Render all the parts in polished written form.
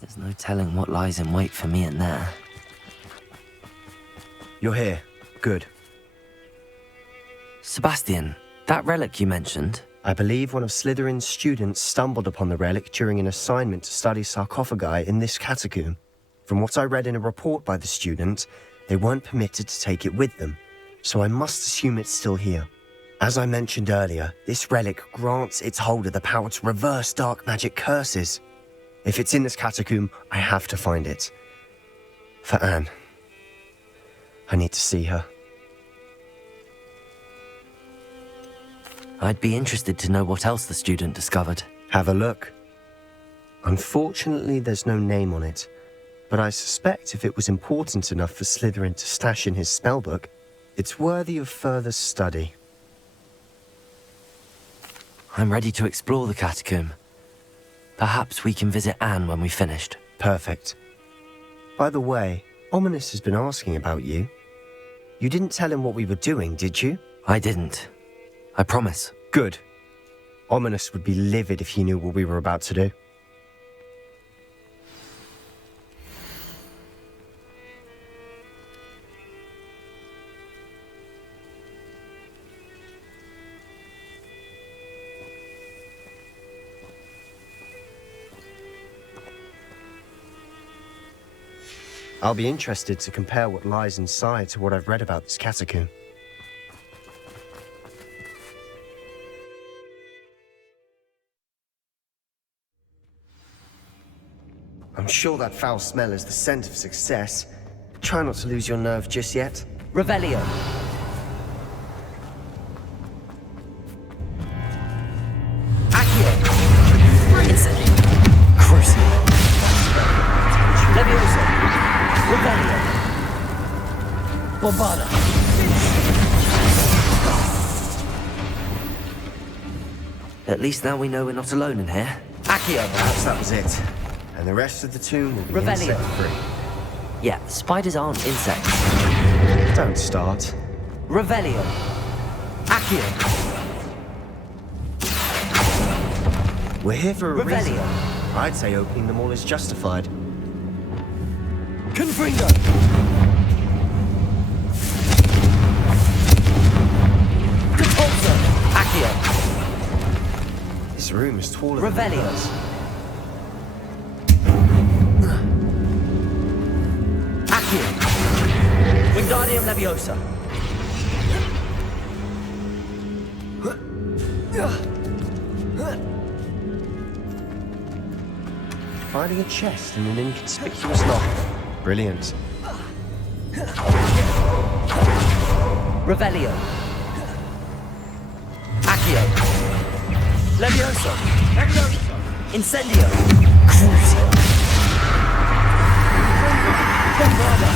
There's no telling what lies in wait for me in there. You're here. Good. Sebastian, that relic you mentioned? I believe one of Slytherin's students stumbled upon the relic during an assignment to study sarcophagi in this catacomb. From what I read in a report by the student, they weren't permitted to take it with them, so I must assume it's still here. As I mentioned earlier, this relic grants its holder the power to reverse dark magic curses. If it's in this catacomb, I have to find it. For Anne. I need to see her. I'd be interested to know what else the student discovered. Have a look. Unfortunately, there's no name on it, but I suspect if it was important enough for Slytherin to stash in his spellbook, it's worthy of further study. I'm ready to explore the catacomb. Perhaps we can visit Anne when we've finished. Perfect. By the way, Ominous has been asking about you. You didn't tell him what we were doing, did you? I didn't. I promise. Good. Ominous would be livid if he knew what we were about to do. I'll be interested to compare what lies inside to what I've read about this catacomb. I'm sure that foul smell is the scent of success. Try not to lose your nerve just yet. Revelio. Accio. Incendio. Crucio. Levioso. Revelio. Bombada. At least now we know we're not alone in here. Accio. Perhaps that was it. And the rest of the tomb will be Revelio. insect-free. Yeah, spiders aren't insects. Don't start. Revelio. Accio. We're here for a reason. Revelio. I'd say opening them all is justified. Confringo. Repulsor. Accio. This room is taller than Revelio. ours. Accio. Wingardium Leviosa. Finding a chest in an inconspicuous lock. Brilliant. Revelio. Accio. Leviosa. Incendio. Crucio. Bombarda.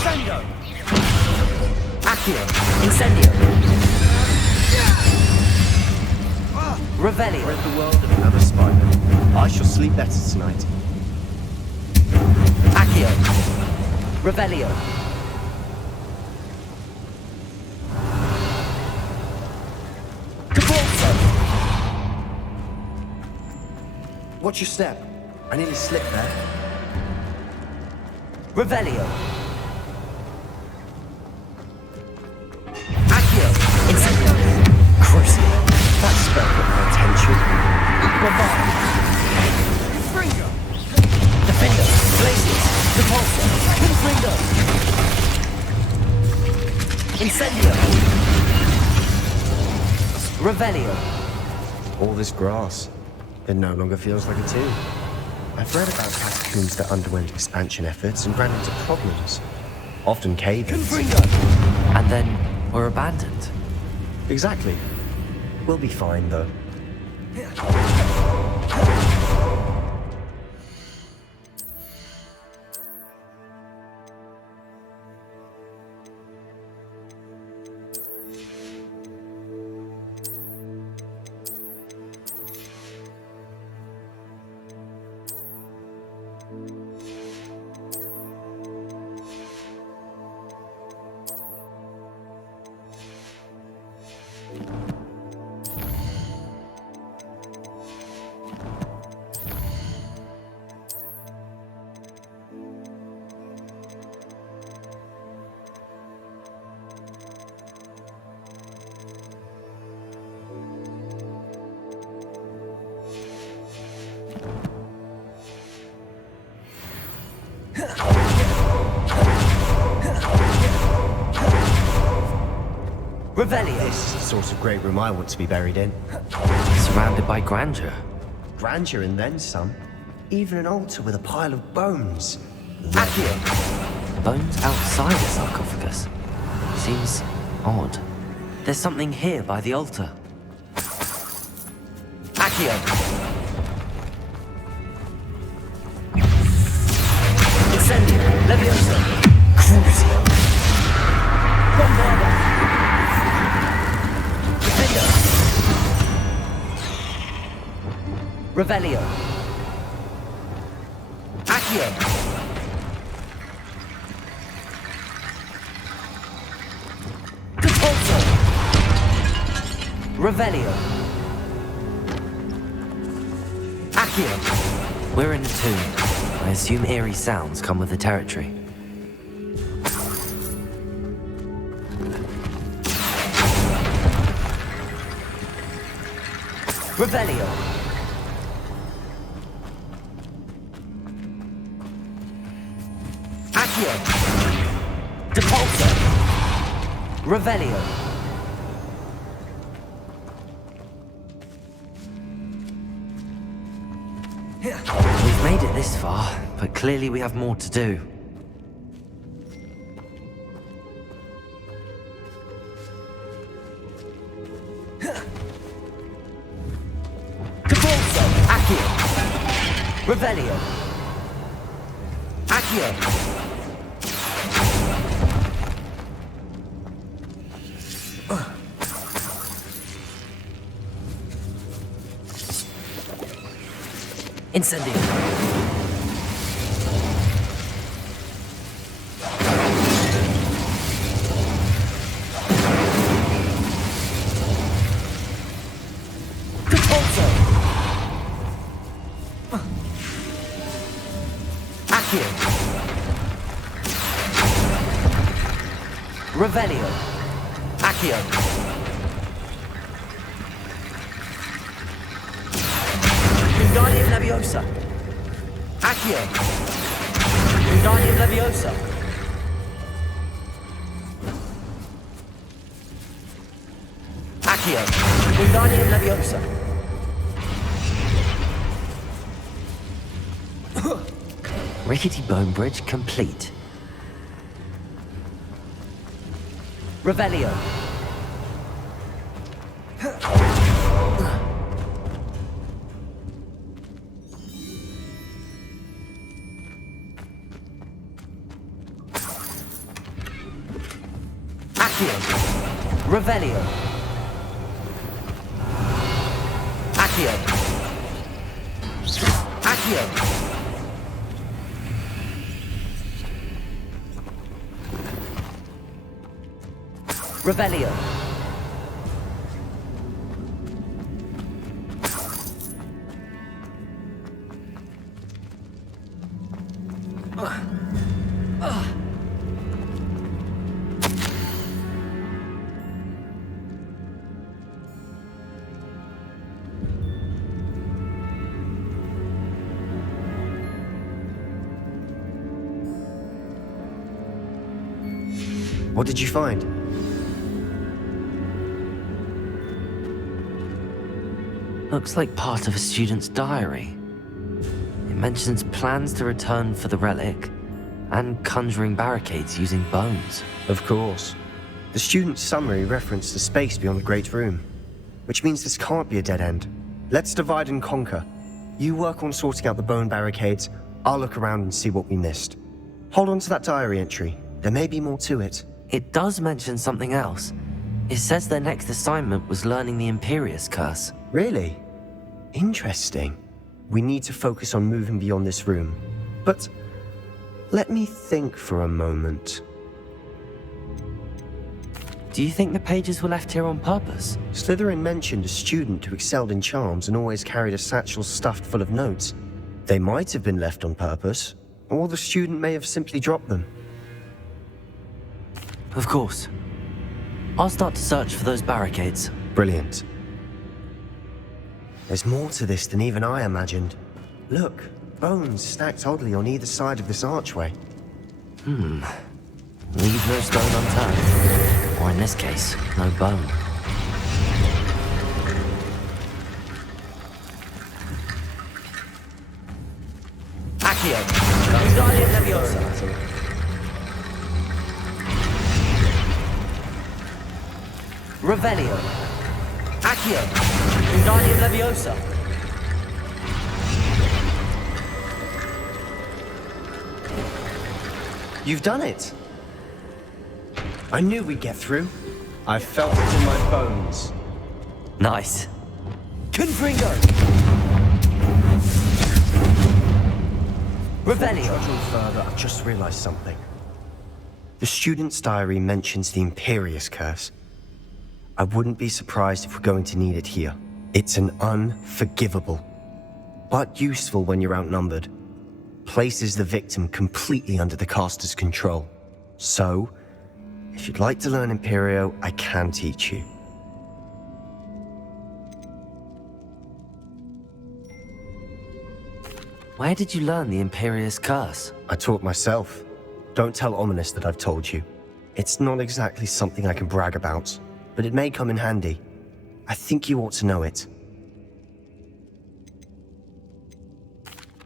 Stando. Accio. Incendio. Revelio. Rid the world of another spider. I shall sleep better tonight. Accio. Revelio. Cabalzo. Watch your step. I nearly slipped there. Revelio. Accio. Incendio. Crucio. That spell got my attention. Bombard. Confringo. Defender. Blazes. Repulsor. Confringo. Incendio. Revelio. All this grass. It no longer feels like a tomb. I've read about catacombs that underwent expansion efforts and ran into problems. Often cave-ins. Confringo. And then were abandoned. Exactly. We'll be fine, though. Revelio. This is the sort of great room I want to be buried in. Surrounded by grandeur. Grandeur and then some. Even an altar with a pile of bones. Accio. Bones outside the sarcophagus. Seems odd. There's something here by the altar. Accio. Incendio. Leviosa. Crucio. Bombarda. Defender. Revelio. Accio. Depulso. Revelio. Accio. We're in a tomb. I assume eerie sounds come with the territory. Revelio. Accio. Depulso. Revelio. We've made it this far, but clearly we have more to do. Depulso. Accio. Revelio. Accio. Incendio. Depulso. Accio. Revelio. Accio. Wingardium Leviosa. Accio. Wingardium Leviosa. Accio. Wingardium Leviosa. Rickety bone bridge complete. Revelio. Accio. Revelio. Accio. Accio. Revelio. What did you find? Looks like part of a student's diary. It mentions plans to return for the relic and conjuring barricades using bones. Of course. The student's summary referenced the space beyond the Great Room, which means this can't be a dead end. Let's divide and conquer. You work on sorting out the bone barricades, I'll look around and see what we missed. Hold on to that diary entry. There may be more to it. It does mention something else. It says their next assignment was learning the Imperius curse. Really? Interesting. We need to focus on moving beyond this room. But let me think for a moment. Do you think the pages were left here on purpose? Slytherin mentioned a student who excelled in charms and always carried a satchel stuffed full of notes. They might have been left on purpose, or the student may have simply dropped them. Of course. I'll start to search for those barricades. Brilliant. There's more to this than even I imagined. Look, bones stacked oddly on either side of this archway. Leave no stone unturned. Or in this case, no bone. Accio! Wingardium Leviosa! Revelio! Accio! Wingardium Leviosa! You've done it! I knew we'd get through. I felt it in my bones. Nice. Confringo! Revelio! Trudging further, I've just realized something. The student's diary mentions the Imperious curse. I wouldn't be surprised if we're going to need it here. It's an unforgivable, but useful when you're outnumbered. Places the victim completely under the caster's control. So, if you'd like to learn Imperio, I can teach you. Where did you learn the Imperious curse? I taught myself. Don't tell Ominous that I've told you. It's not exactly something I can brag about, but it may come in handy. I think you ought to know it.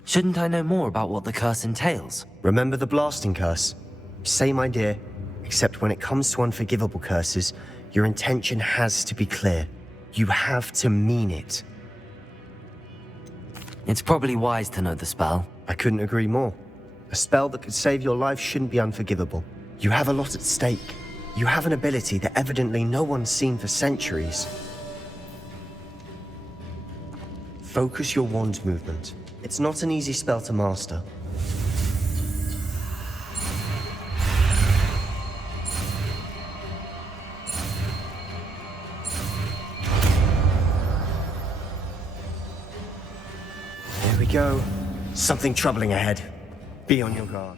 Shouldn't I know more about what the curse entails? Remember the blasting curse? Same idea, except when it comes to unforgivable curses, your intention has to be clear. You have to mean it. It's probably wise to know the spell. I couldn't agree more. A spell that could save your life shouldn't be unforgivable. You have a lot at stake. You have an ability that evidently no one's seen for centuries. Focus your wand movement. It's not an easy spell to master. Here we go. Something troubling ahead. Be on your guard.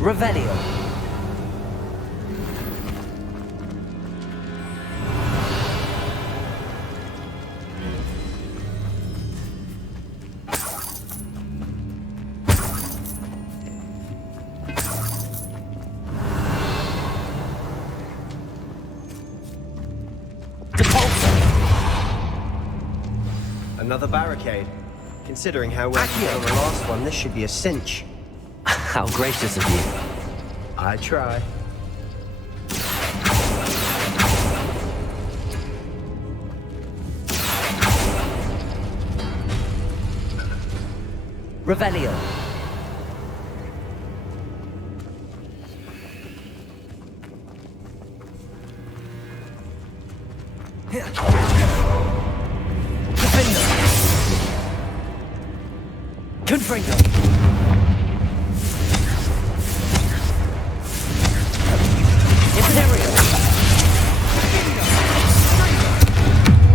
Revelio. Another barricade. Considering how well you did on the last one, this should be a cinch. How gracious of you. I try. Revelio. Defender. Confringo. Imperio.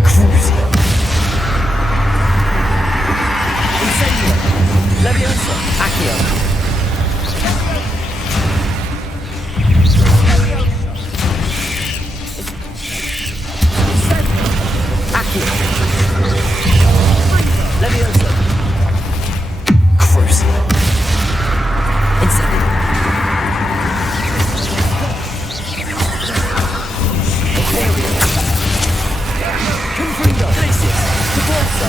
Crucio. Incendio. Leviosa. Accio. Incendio. Leviosa. Crucial. Incendio. Imperio. Confringo. Glacius. Caborso.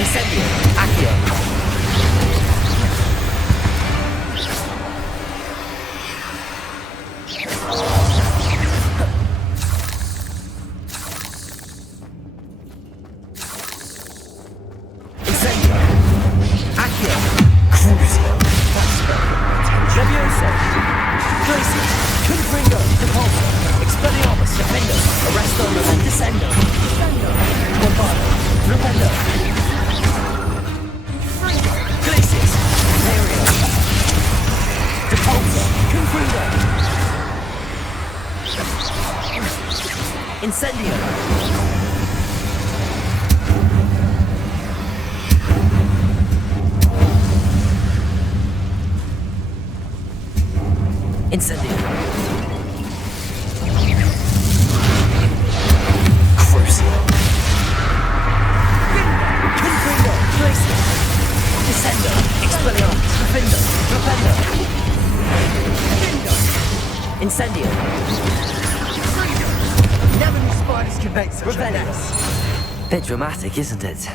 Incendio. Accio. Incendio. Accio. Crucial. Levioso. Glacius. Confringo. Repulsor. Expelliarmus. Defender. Arresto. Descendo. Bombardo. Rependo. Glacius. Imperio. Repulsor. Confringo. Incendio. Incendio. Crucial. Confringo. Glacius. Descendo. Expelliarmus. Defender. Rependo. Incendio. Never knew spiders could make such a Revelio. mess. Bit dramatic, isn't it?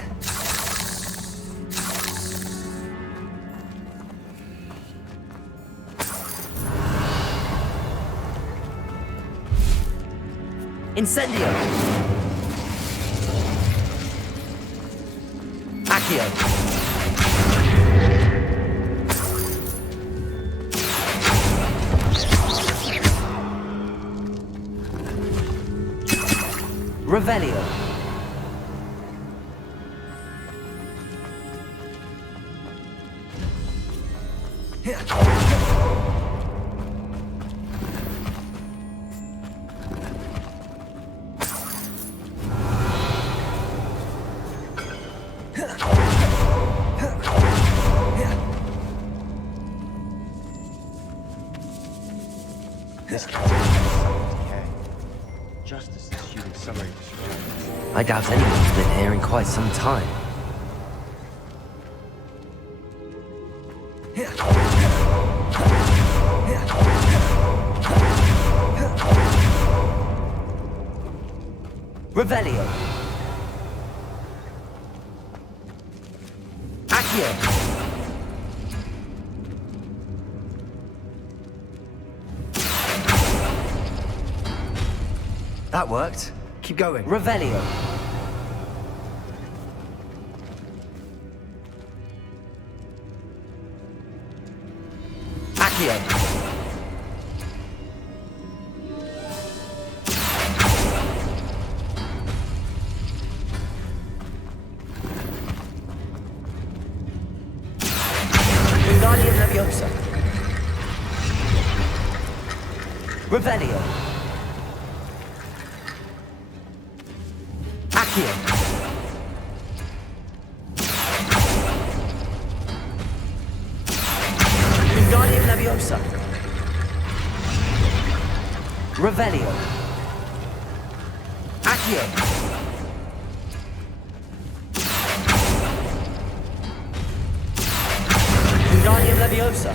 Incendio. Accio. Revelio. This decay. Just as the student summary described. I doubt anyone's been here in quite some time. Revelio. Accio. That worked. Keep going. Revelio. Accio. Wingardium Leviosa. Revelio. Accio. Wingardium Leviosa. Revelio. Accio. Wingardium Leviosa.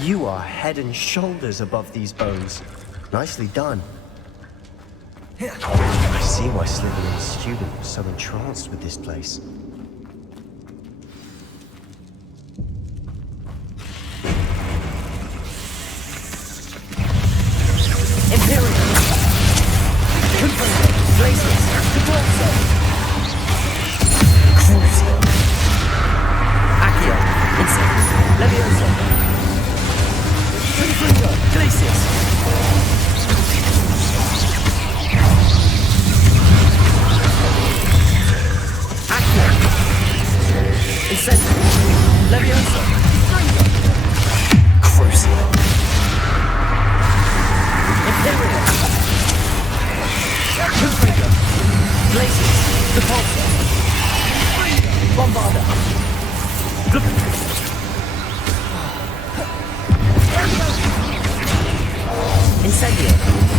You are head and shoulders above these bones. Nicely done. I see why Slytherin's student was so entranced with this place. Imperio. Confringo. Glacius. Caborso. Crucial. Accio. Incendio. Leviosa. Confringo. Glacius. Accio. Incendio. Leviosa. Crucial. Imperio. Confringo. Glacius. Repulsor. Bombarda. Incendio.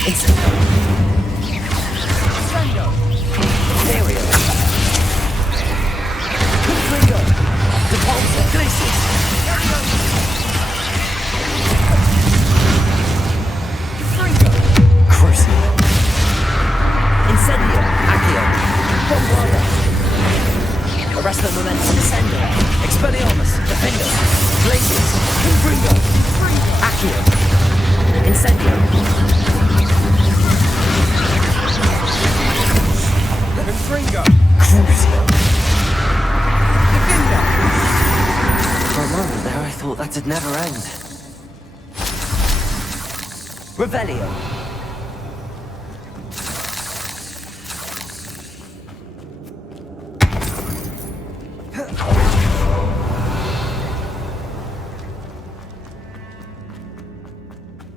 Incendio. Imperio. Confringo. Repulsor. Glacius. Crucial. Incendio. Accio. Bombarda. Arresto Momentum. Descendo. Expelliarmus. Defendo. Glacius. Confringo. Accio. Incendio. Confringo. Crucial. Defendo. For a moment there, I thought that'd never end. Revelio.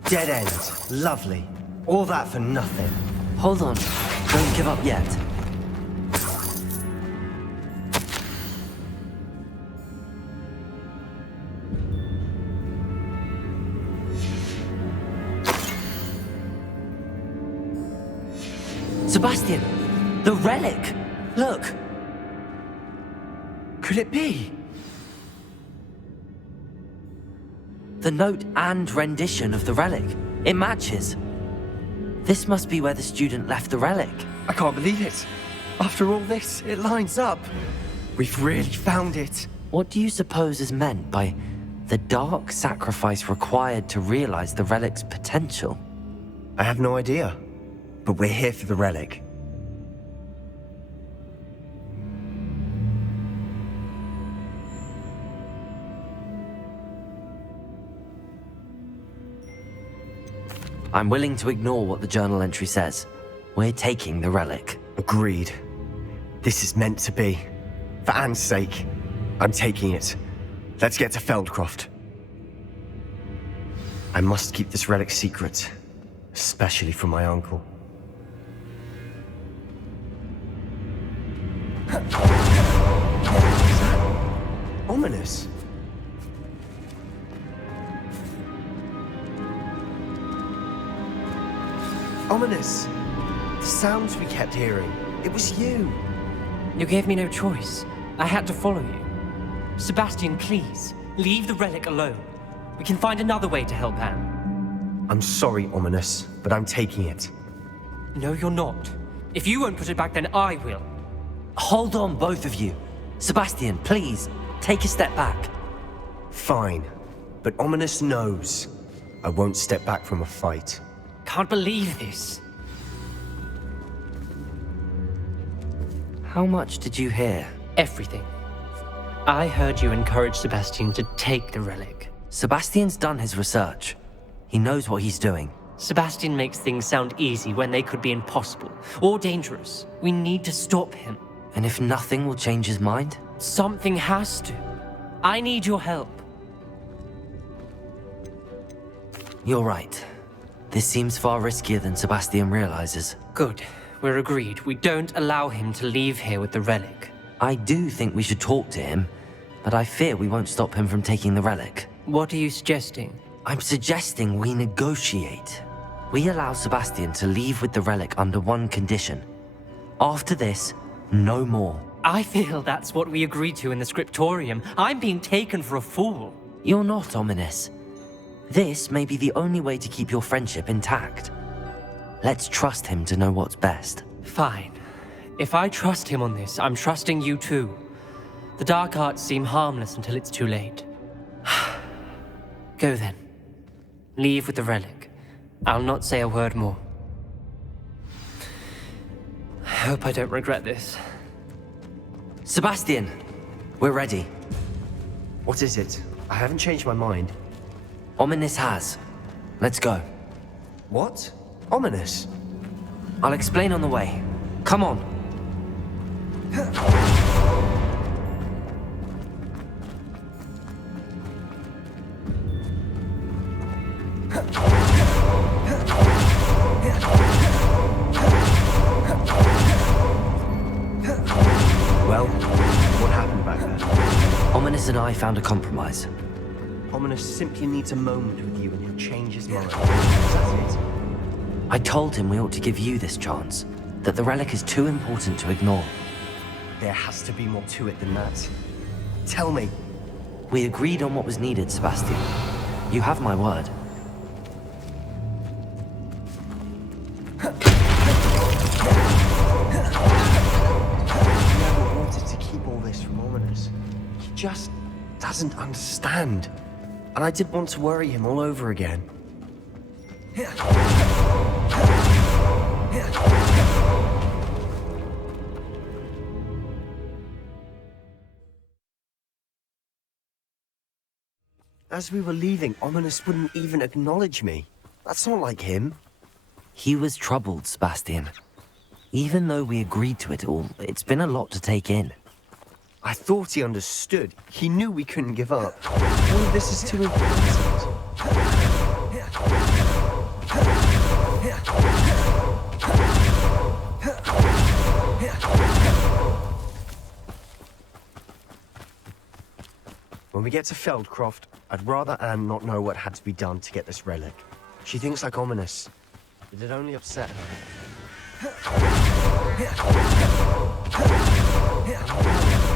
Dead end. Lovely. All that for nothing. Hold on. Don't give up yet. Sebastian! The relic! Look! Could it be? The note and rendition of the relic. It matches. This must be where the student left the relic. I can't believe it. After all this, it lines up. We've really found it. What do you suppose is meant by the dark sacrifice required to realize the relic's potential? I have no idea. But we're here for the relic. I'm willing to ignore what the journal entry says. We're taking the relic. Agreed. This is meant to be. For Anne's sake, I'm taking it. Let's get to Feldcroft. I must keep this relic secret, especially from my uncle. Ominous. Ominous. The sounds we kept hearing. It was you. You gave me no choice. I had to follow you. Sebastian, please, leave the relic alone. We can find another way to help Anne. I'm sorry, Ominous, but I'm taking it. No, you're not. If you won't put it back, then I will. Hold on, both of you. Sebastian, please, take a step back. Fine, but Ominous knows I won't step back from a fight. Can't believe this. How much did you hear? Everything. I heard you encourage Sebastian to take the relic. Sebastian's done his research. He knows what he's doing. Sebastian makes things sound easy when they could be impossible or dangerous. We need to stop him. And if nothing will change his mind? Something has to. I need your help. You're right. This seems far riskier than Sebastian realizes. Good. We're agreed. We don't allow him to leave here with the relic. I do think we should talk to him, but I fear we won't stop him from taking the relic. What are you suggesting? I'm suggesting we negotiate. We allow Sebastian to leave with the relic under one condition. After this, no more. I feel that's what we agreed to in the scriptorium. I'm being taken for a fool. You're not, Ominous. This may be the only way to keep your friendship intact. Let's trust him to know what's best. Fine. If I trust him on this, I'm trusting you too. The dark arts seem harmless until it's too late. Go then. Leave with the relic. I'll not say a word more. I hope I don't regret this. Sebastian, we're ready. What is it? I haven't changed my mind. Ominous has. Let's go. What? Ominous? I'll explain on the way. Come on. Well, what happened back there? Ominous and I found a compromise. Ominous simply needs a moment with you and he'll change his mind. Is that it? I told him we ought to give you this chance, that the relic is too important to ignore. There has to be more to it than that. Tell me. We agreed on what was needed, Sebastian. You have my word. He never wanted to keep all this from Ominous. He just doesn't understand. And I didn't want to worry him all over again. As we were leaving, Ominous wouldn't even acknowledge me. That's not like him. He was troubled, Sebastian. Even though we agreed to it all, it's been a lot to take in. I thought he understood. He knew we couldn't give up. All of this is too important. When we get to Feldcroft, I'd rather Anne not know what had to be done to get this relic. She thinks like Ominous. It'd only upset her.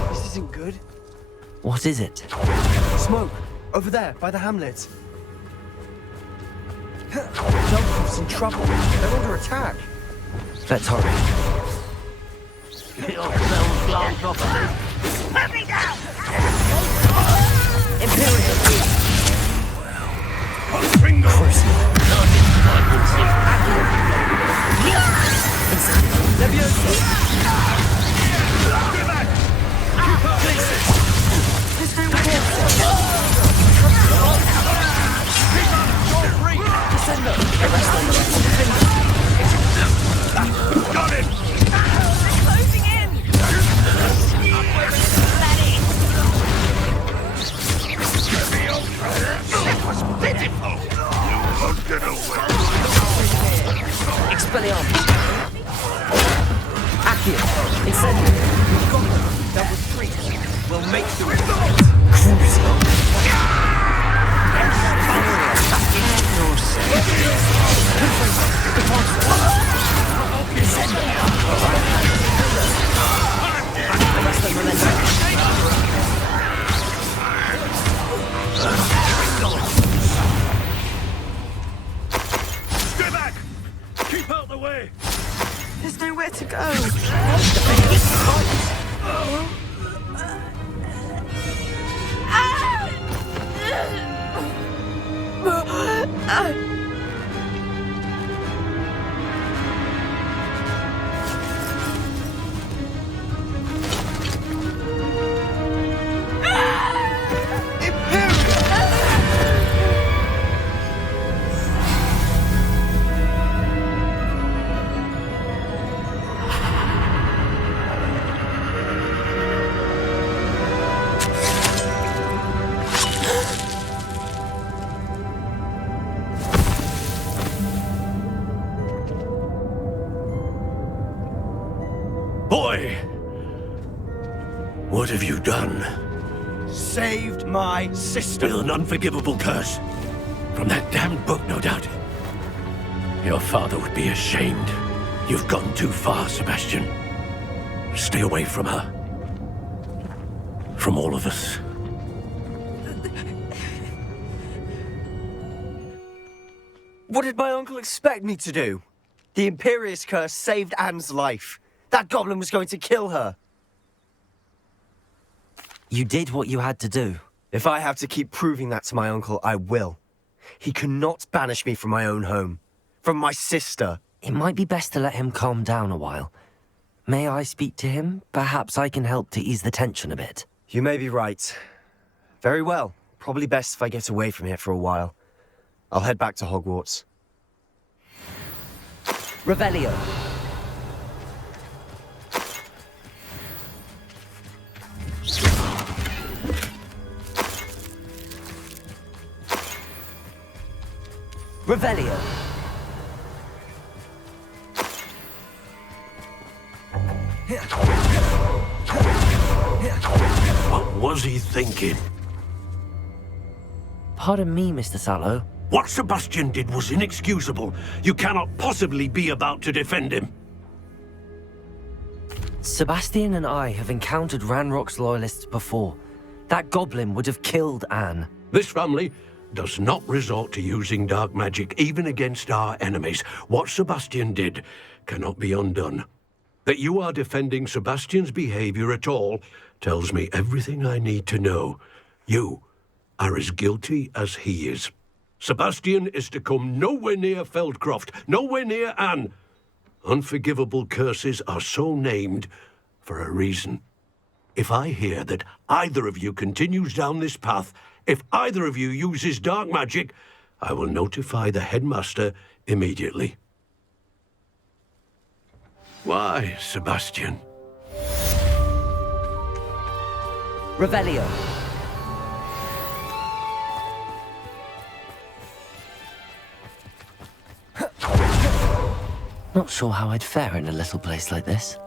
This isn't good. What is it? Smoke! Over there, by the hamlet. Feldcroft's in trouble. They're under attack. Let's hurry. Put me down! Imperio! Got it! Closing in! It was pitiful! You won't get away! Expelliarmus! Accio! Incendio! We've got them! That was 3. We'll make the result! Stay back! Keep out the way! There's nowhere to go! Boy! What have you done? Saved my sister. With an unforgivable curse. From that damned book, no doubt. Your father would be ashamed. You've gone too far, Sebastian. Stay away from her. From all of us. What did my uncle expect me to do? The Imperious curse saved Anne's life. That goblin was going to kill her. You did what you had to do. If I have to keep proving that to my uncle, I will. He cannot banish me from my own home. From my sister. It might be best to let him calm down a while. May I speak to him? Perhaps I can help to ease the tension a bit. You may be right. Very well. Probably best if I get away from here for a while. I'll head back to Hogwarts. Revelio! Revelio! What was he thinking? Pardon me, Mr. Sallow. What Sebastian did was inexcusable. You cannot possibly be about to defend him. Sebastian and I have encountered Ranrock's loyalists before. That goblin would have killed Anne. This family does not resort to using dark magic even against our enemies. What Sebastian did cannot be undone. That you are defending Sebastian's behavior at all tells me everything I need to know. You are as guilty as he is. Sebastian is to come nowhere near Feldcroft, nowhere near Anne. Unforgivable curses are so named for a reason. If I hear that either of you continues down this path, if either of you uses dark magic, I will notify the headmaster immediately. Why, Sebastian? Revelio. Not sure how I'd fare in a little place like this.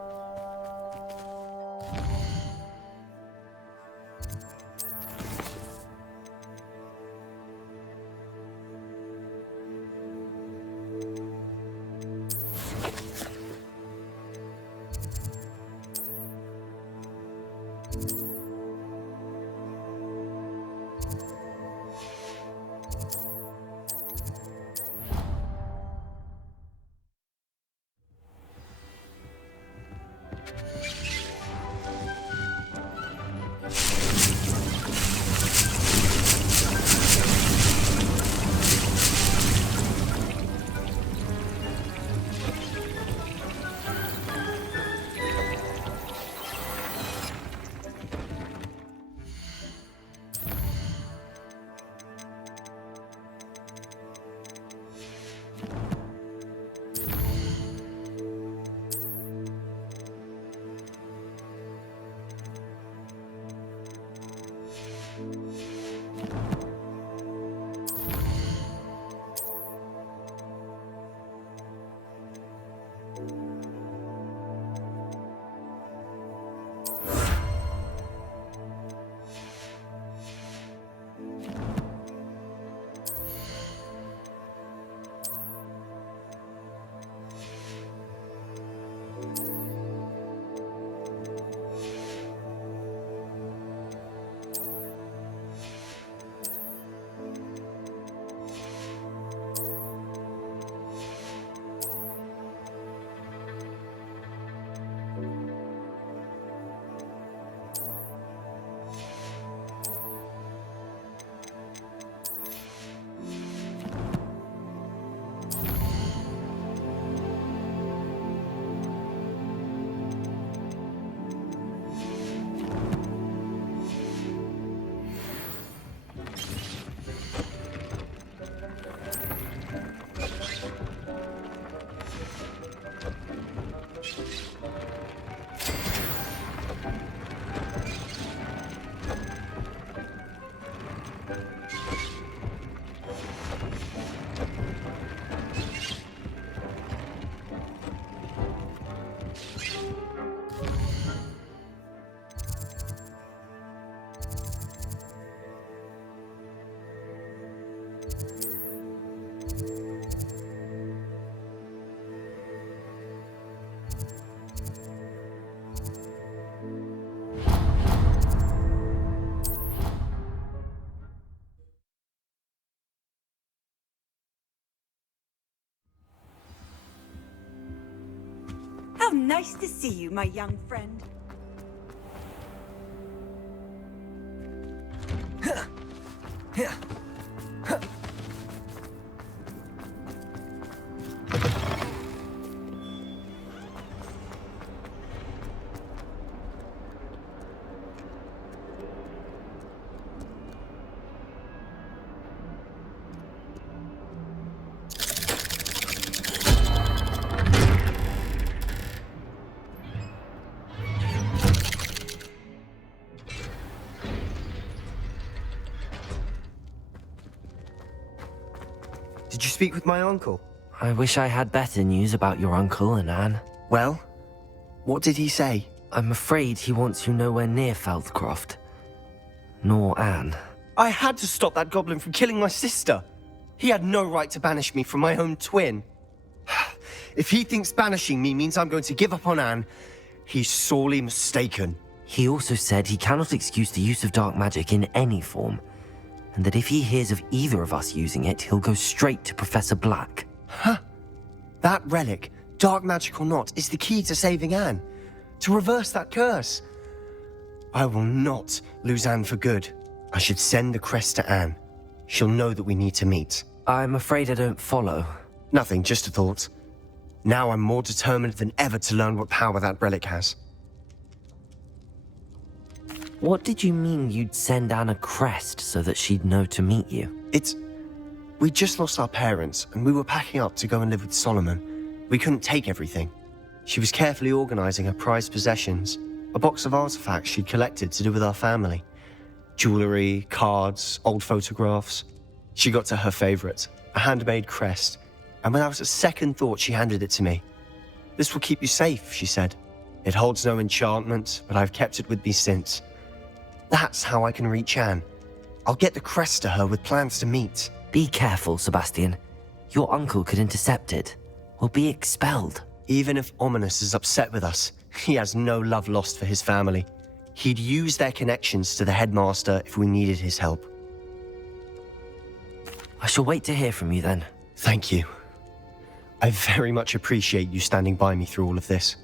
How nice to see you, my young friend. Did you speak with my uncle? I wish I had better news about your uncle and Anne. Well, what did he say? I'm afraid he wants you nowhere near Feldcroft. Nor Anne. I had to stop that goblin from killing my sister. He had no right to banish me from my own twin. If he thinks banishing me means I'm going to give up on Anne, he's sorely mistaken. He also said he cannot excuse the use of dark magic in any form, and that if he hears of either of us using it, he'll go straight to Professor Black. That relic, dark magic or not, is the key to saving Anne. To reverse that curse. I will not lose Anne for good. I should send the crest to Anne. She'll know that we need to meet. I'm afraid I don't follow. Nothing, just a thought. Now I'm more determined than ever to learn what power that relic has. What did you mean you'd send Anne a crest so that she'd know to meet you? We just lost our parents, and we were packing up to go and live with Solomon. We couldn't take everything. She was carefully organizing her prized possessions, a box of artifacts she'd collected to do with our family. Jewelry, cards, old photographs. She got to her favorite, a handmade crest, and without a second thought she handed it to me. "This will keep you safe," she said. "It holds no enchantment, but I've kept it with me since. That's how I can reach Anne. I'll get the crest to her with plans to meet." Be careful, Sebastian. Your uncle could intercept it. We'll be expelled. Even if Ominous is upset with us, he has no love lost for his family. He'd use their connections to the headmaster if we needed his help. I shall wait to hear from you then. Thank you. I very much appreciate you standing by me through all of this.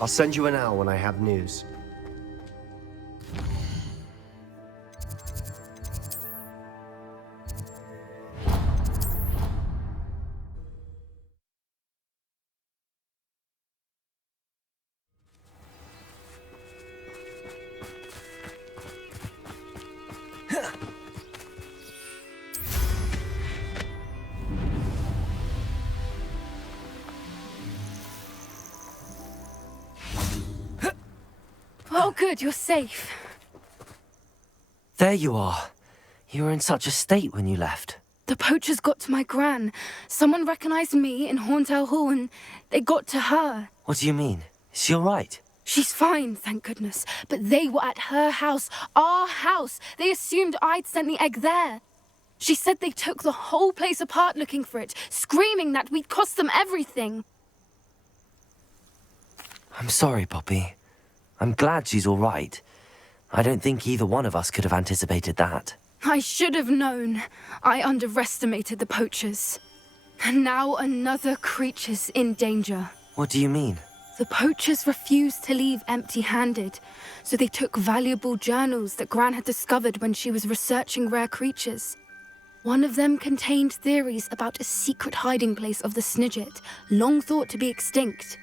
I'll send you an owl when I have news. Oh, good, you're safe. There you are. You were in such a state when you left. The poachers got to my gran. Someone recognized me in Horntail Hall and they got to her. What do you mean? Is she all right? She's fine, thank goodness. But they were at her house, our house. They assumed I'd sent the egg there. She said they took the whole place apart looking for it, screaming that we'd cost them everything. I'm sorry, Poppy. I'm glad she's all right. I don't think either one of us could have anticipated that. I should have known. I underestimated the poachers. And now another creature's in danger. What do you mean? The poachers refused to leave empty-handed, so they took valuable journals that Gran had discovered when she was researching rare creatures. One of them contained theories about a secret hiding place of the Snidget, long thought to be extinct.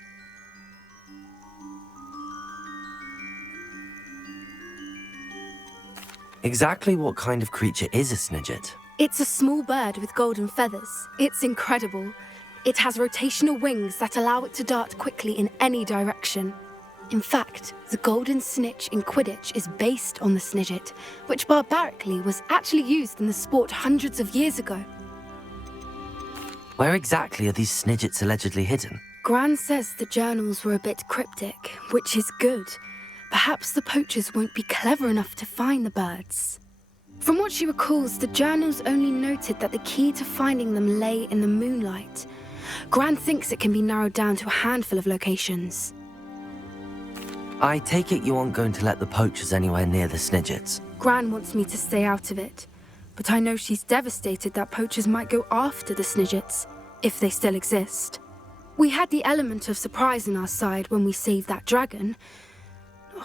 Exactly what kind of creature is a Snidget? It's a small bird with golden feathers. It's incredible. It has rotational wings that allow it to dart quickly in any direction. In fact, the golden snitch in Quidditch is based on the Snidget, which barbarically was actually used in the sport hundreds of years ago. Where exactly are these Snidgets allegedly hidden? Gran says the journals were a bit cryptic, which is good. Perhaps the poachers won't be clever enough to find the birds. From what she recalls, the journals only noted that the key to finding them lay in the moonlight. Gran thinks it can be narrowed down to a handful of locations. I take it you aren't going to let the poachers anywhere near the Snidgets. Gran wants me to stay out of it, but I know she's devastated that poachers might go after the Snidgets, if they still exist. We had the element of surprise on our side when we saved that dragon,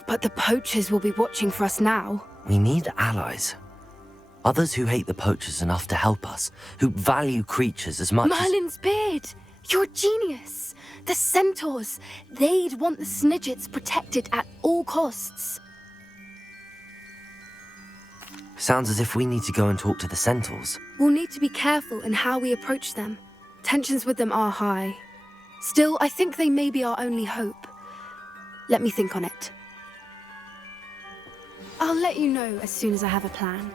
but the poachers will be watching for us now. We need allies. Others who hate the poachers enough to help us, who value creatures as much Merlin's beard! You're a genius! The centaurs! They'd want the Snidgets protected at all costs. Sounds as if we need to go and talk to the centaurs. We'll need to be careful in how we approach them. Tensions with them are high. Still, I think they may be our only hope. Let me think on it. I'll let you know as soon as I have a plan.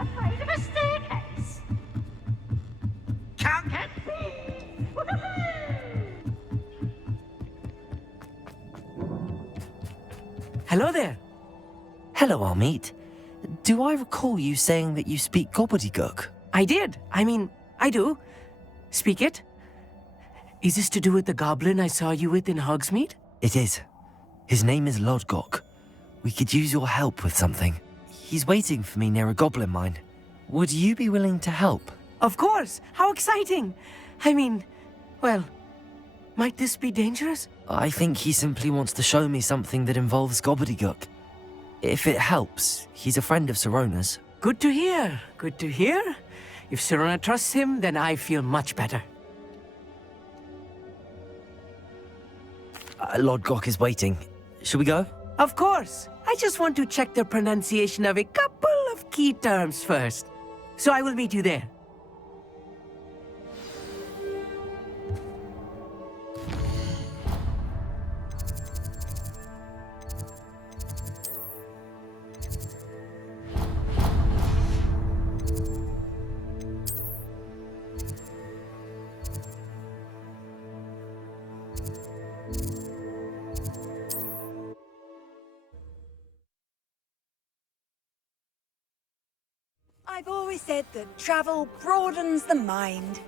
Afraid of a staircase? Can't get Hello there. Hello, Amit. Do I recall you saying that you speak Gobbledegook? I did. I do. Speak it. Is this to do with the goblin I saw you with in Hogsmeade? It is. His name is Lodgok. We could use your help with something. He's waiting for me near a goblin mine. Would you be willing to help? Of course. How exciting. Well, might this be dangerous? I think he simply wants to show me something that involves Gobbledegook. If it helps, he's a friend of Sirona's. Good to hear. Good to hear. If Sirona trusts him, then I feel much better. Lodgok is waiting. Shall we go? Of course. I just want to check the pronunciation of a couple of key terms first. So I will meet you there. I've always said that travel broadens the mind.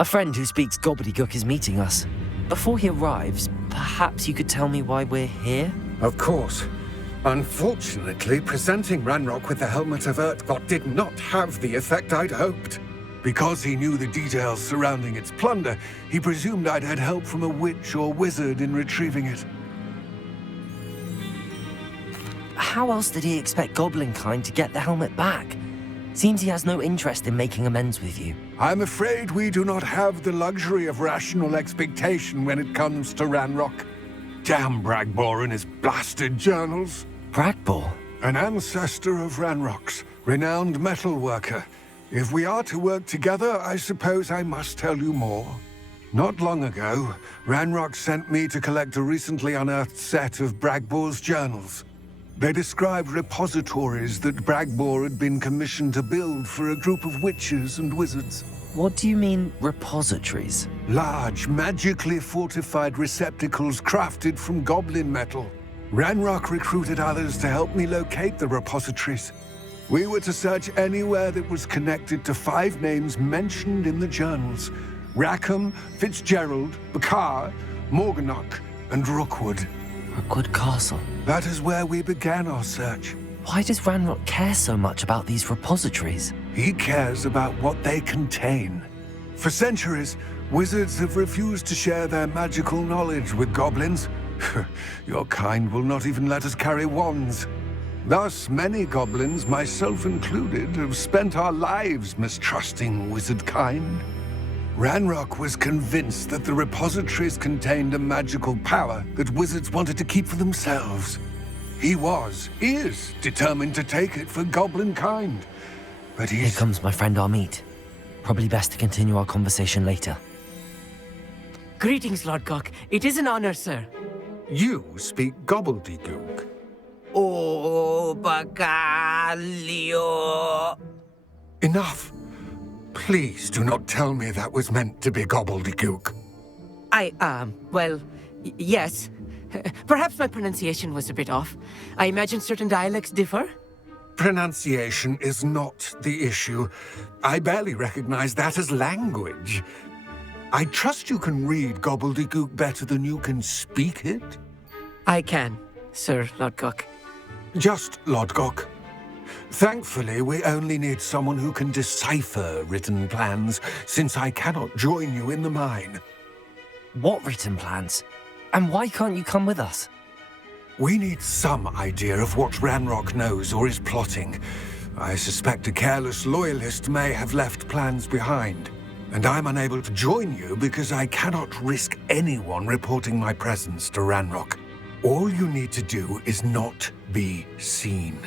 A friend who speaks Gobbledegook is meeting us. Before he arrives, perhaps you could tell me why we're here? Of course. Unfortunately, presenting Ranrock with the Helmet of Urtkot did not have the effect I'd hoped. Because he knew the details surrounding its plunder, he presumed I'd had help from a witch or wizard in retrieving it. How else did he expect Goblinkind to get the helmet back? Seems he has no interest in making amends with you. I'm afraid we do not have the luxury of rational expectation when it comes to Ranrock. Damn Bragbor and his blasted journals. Bragbor? An ancestor of Ranrock's, renowned metalworker. If we are to work together, I suppose I must tell you more. Not long ago, Ranrock sent me to collect a recently unearthed set of Bragbor's journals. They described repositories that Bragbor had been commissioned to build for a group of witches and wizards. What do you mean, repositories? Large, magically fortified receptacles crafted from goblin metal. Ranrock recruited others to help me locate the repositories. We were to search anywhere that was connected to 5 names mentioned in the journals. Rackham, Fitzgerald, Bakar, Morganach, and Rookwood. Rookwood Castle. That is where we began our search. Why does Ranrock care so much about these repositories? He cares about what they contain. For centuries, wizards have refused to share their magical knowledge with goblins. Your kind will not even let us carry wands. Thus, many goblins, myself included, have spent our lives mistrusting wizard kind. Ranrock was convinced that the repositories contained a magical power that wizards wanted to keep for themselves. He is determined to take it for goblin kind. But Here comes my friend Amit. Probably best to continue our conversation later. Greetings, Lodgok. It is an honor, sir. You speak Gobbledegook. Oh, Bagalio. Enough. Please do not tell me that was meant to be Gobbledegook. Yes. Perhaps my pronunciation was a bit off. I imagine certain dialects differ? Pronunciation is not the issue. I barely recognize that as language. I trust you can read Gobbledegook better than you can speak it? I can, Sir Lodgok. Just Lodgok. Thankfully, we only need someone who can decipher written plans, since I cannot join you in the mine. What written plans? And why can't you come with us? We need some idea of what Ranrock knows or is plotting. I suspect a careless loyalist may have left plans behind. And I'm unable to join you because I cannot risk anyone reporting my presence to Ranrock. All you need to do is not be seen,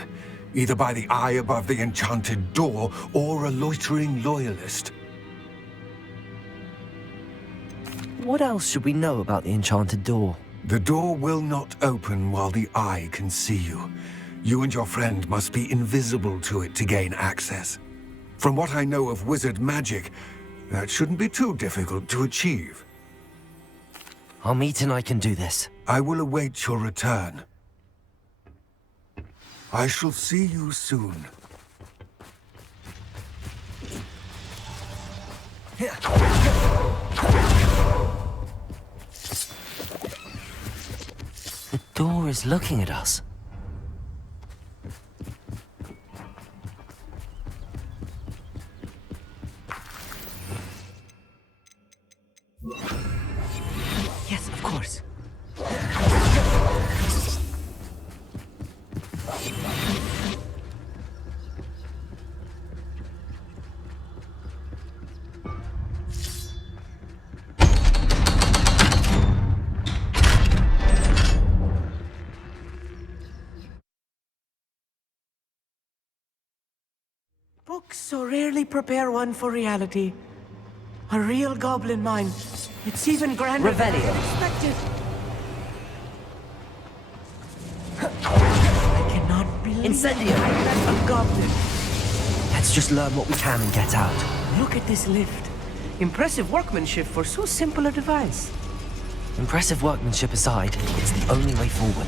either by the eye above the enchanted door or a loitering loyalist. What else should we know about the enchanted door? The door will not open while the eye can see you. You and your friend must be invisible to it to gain access. From what I know of wizard magic, that shouldn't be too difficult to achieve. Amit and I can do this. I will await your return. I shall see you soon. The door is looking at us. Yes, of course. Books so rarely prepare one for reality. A real goblin mine. It's even grander than Revelio. I expected. I cannot believe Incendio. I met a goblin. Let's just learn what we can and get out. Look at this lift. Impressive workmanship for so simple a device. Impressive workmanship aside, it's the only way forward.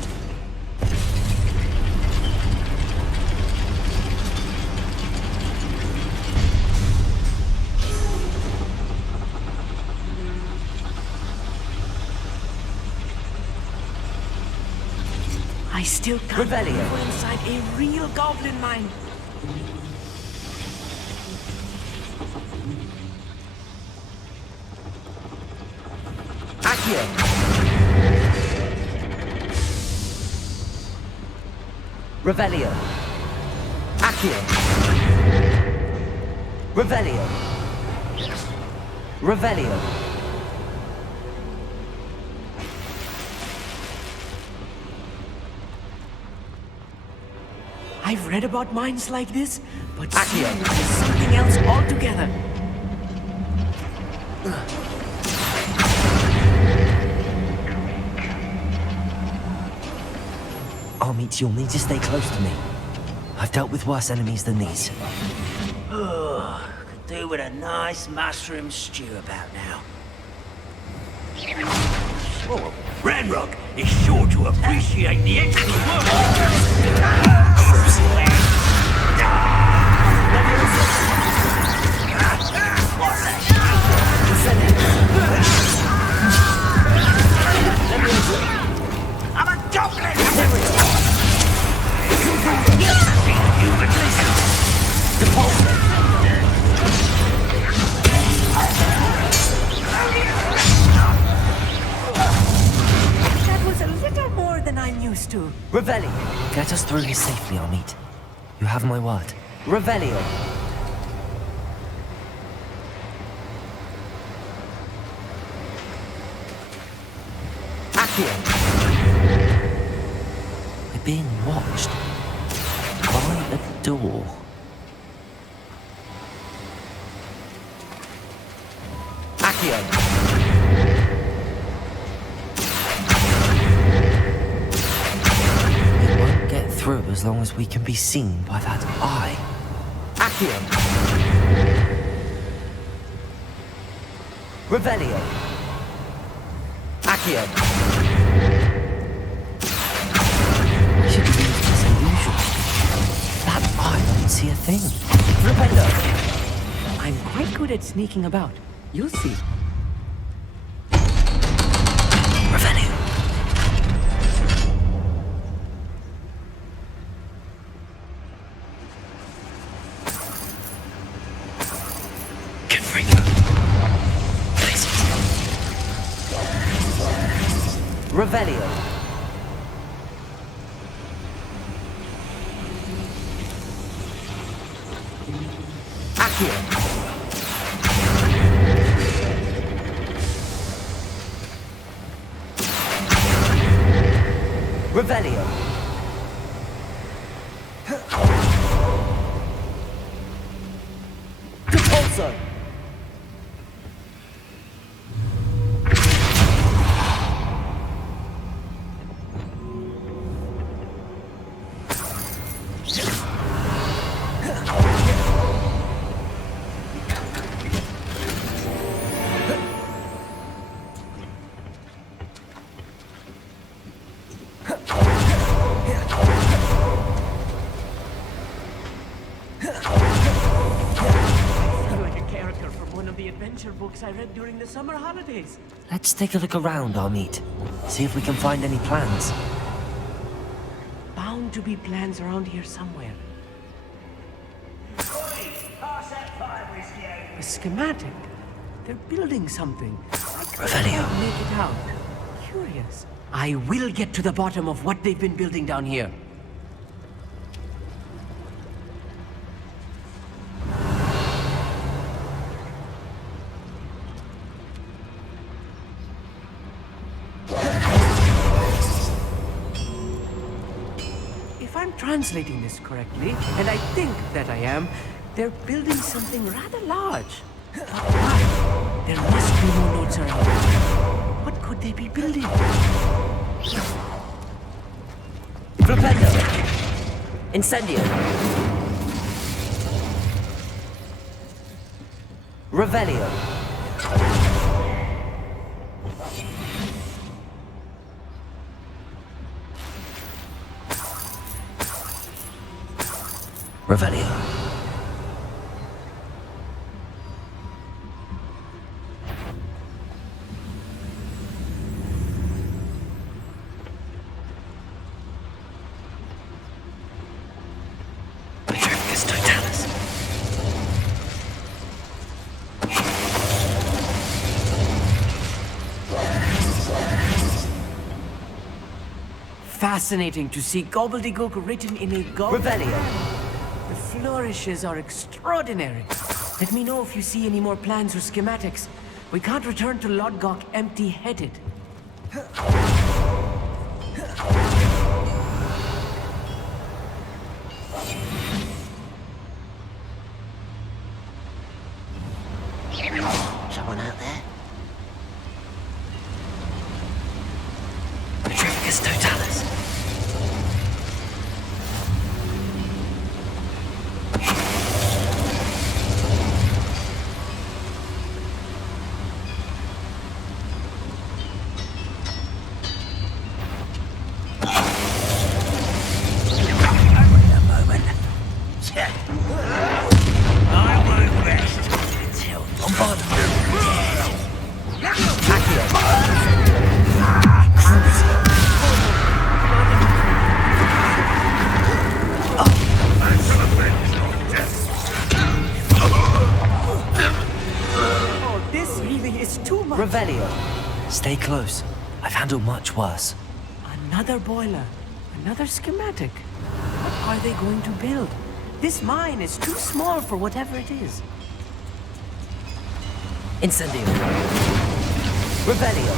I still can't Revelio. believe we're inside a real goblin mine. Accio. Revelio. Accio. Revelio. Revelio. I've read about mines like this, but Accio. seeing this is something else altogether. Amit, you'll need to stay close to me. I've dealt with worse enemies than these. Could do with a nice mushroom stew about now. Oh, Ranrock is sure to appreciate the extra work. I'm a goblin! That was a little more than I'm used to. Revelio. Get us through this safely, Amit. You have my word. Revelio. Accio. We're being watched. By a door. Accio. We won't get through as long as we can be seen by that eye. Accio. Revelio. Accio. I should leave this unusual. That eye won't see a thing. Rependo. I'm quite good at sneaking about. You'll see. Revelio. Revelio. Accio. Revelio. Depulso. Books I read during the summer holidays. Let's take a look around, Amit. See if we can find any plans. Bound to be plans around here somewhere. A schematic. They're building something. I can't make it out. Curious. I will get to the bottom of what they've been building down here. If I'm translating this correctly, and I think that I am, they're building something rather large. But why? There must be more notes around. What could they be building? Propello. Incendio. Revelio. Revelio. Petrificus totalis. Fascinating to see Gobbledegook written in a goblin. Revelio. The flourishes are extraordinary. Let me know if you see any more plans or schematics. We can't return to Lodgok empty-headed. Someone out there? Petrificus totalis. Revelio. Stay close. I've handled much worse. Another boiler. Another schematic. What are they going to build? This mine is too small for whatever it is. Incendio. Revelio.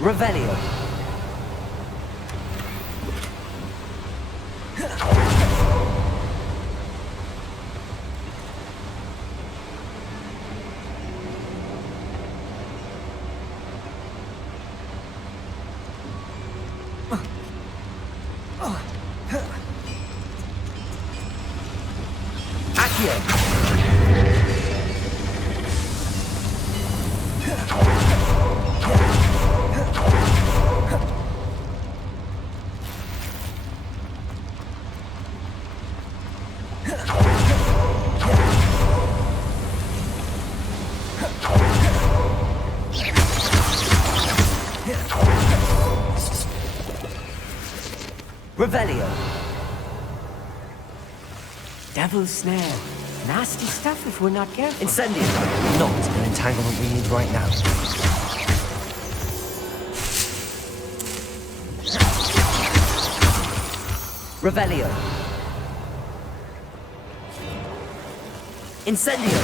Revelio. Revelio. Devil's snare. Nasty stuff if we're not careful. Incendio. Not an entanglement we need right now. Revelio. Incendio.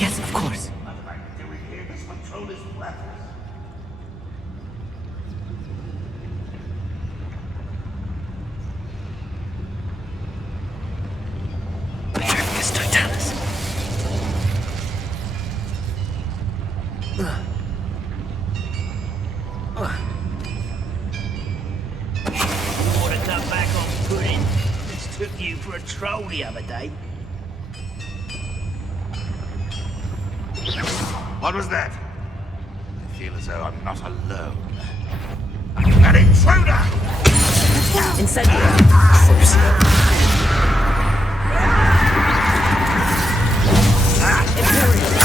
Yes, of course. Petrificus totalis. Want to cut back on pudding? This took you for a troll the other day. What was that? I feel as though I'm not alone. An intruder! Incendio. Crucio. Imperio.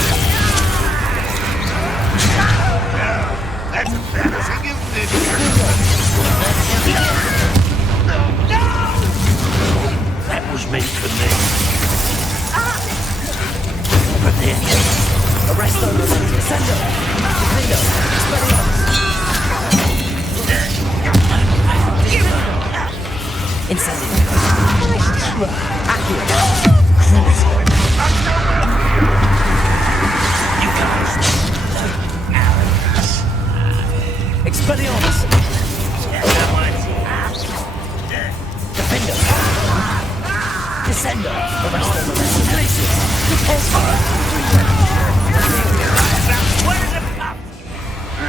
That's embarrassing, isn't it? That was meant for me. But then, Arresto. Incendio. Defendo. Expelliarmus. Incendio. Accio. Crucio. you guys. Expelliarmus. Defendo. Descendo. Arresto. Glacius.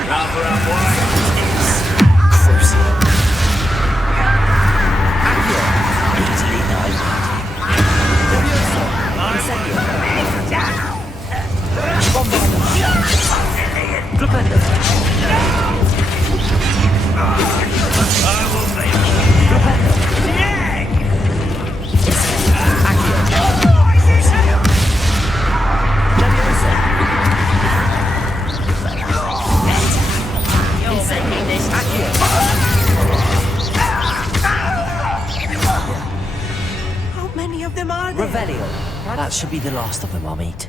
Cover up, boy. Crucio. Accio. Easily done. Incendio. Bombardment. Flipendo. I will make you. Flipendo. Accio. Leviosa. Incendio. Accio. How many of them are there? Revelio. That should be the last of them I'll meet.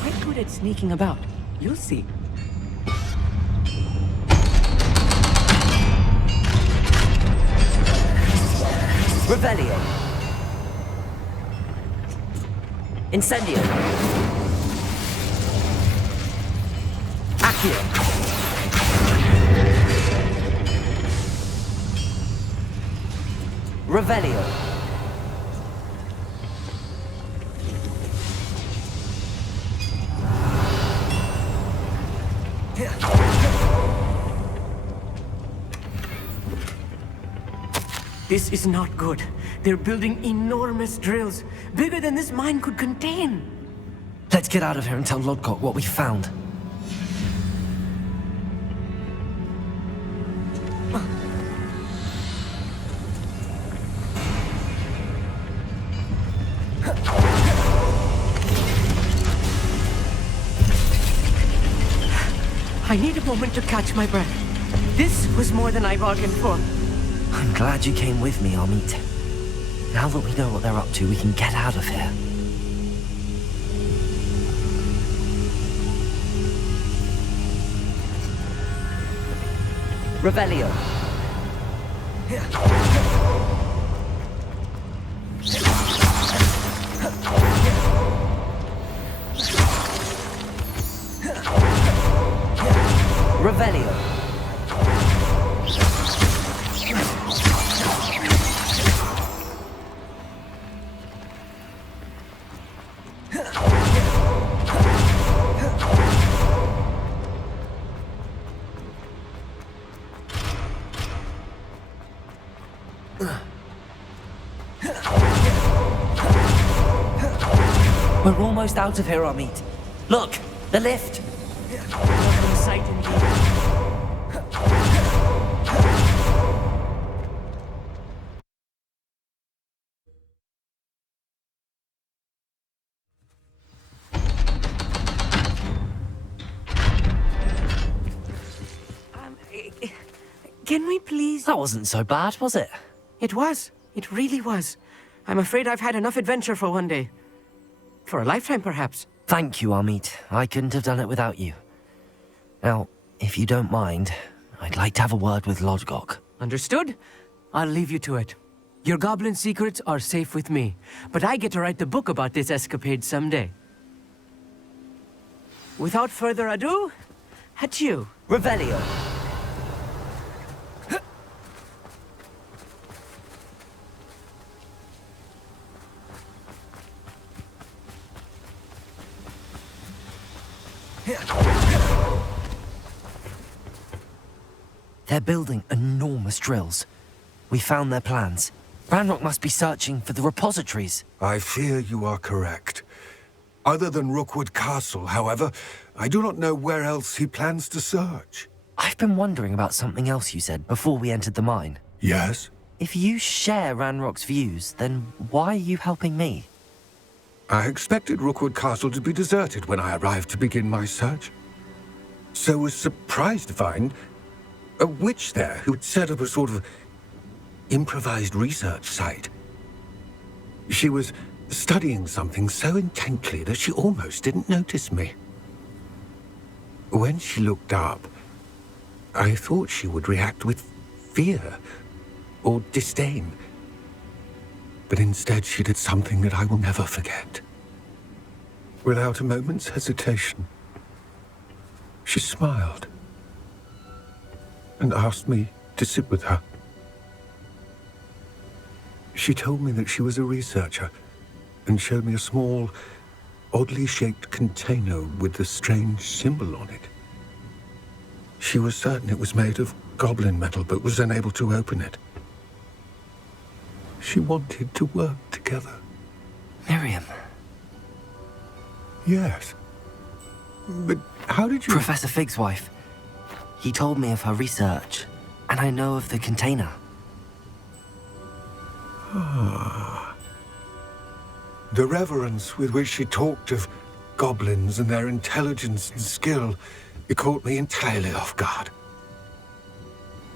Quite good at sneaking about. You'll see. Revelio. Incendio. Accio. Revelio. This is not good. They're building enormous drills, bigger than this mine could contain. Let's get out of here and tell Lodgok what we found. I need a moment to catch my breath. This was more than I bargained for. I'm glad you came with me, Amit. Now that we know what they're up to, we can get out of here. Revelio. Revelio. We're almost out of here, Amit. Look, the lift. Welcome sight indeed. Can we please... That wasn't so bad, was it? It was. It really was. I'm afraid I've had enough adventure for one day. For a lifetime, perhaps. Thank you, Amit. I couldn't have done it without you. Now, if you don't mind, I'd like to have a word with Lodgok. Understood? I'll leave you to it. Your goblin secrets are safe with me, but I get to write the book about this escapade someday. Without further ado, adieu. Revelio. They're building enormous drills. We found their plans. Ranrock must be searching for the repositories. I fear you are correct. Other than Rookwood Castle, however, I do not know where else he plans to search. I've been wondering about something else you said before we entered the mine. Yes? If you share Ranrock's views, then why are you helping me? I expected Rookwood Castle to be deserted when I arrived to begin my search. So was surprised to find a witch there who'd set up a sort of improvised research site. She was studying something so intently that she almost didn't notice me. When she looked up, I thought she would react with fear or disdain. But instead she did something that I will never forget. Without a moment's hesitation, she smiled and asked me to sit with her. She told me that she was a researcher and showed me a small, oddly shaped container with a strange symbol on it. She was certain it was made of goblin metal, but was unable to open it. She wanted to work together. Miriam. Yes. But how did you... Professor Fig's wife. He told me of her research, and I know of the container. Ah. The reverence with which she talked of goblins and their intelligence and skill, it caught me entirely off guard.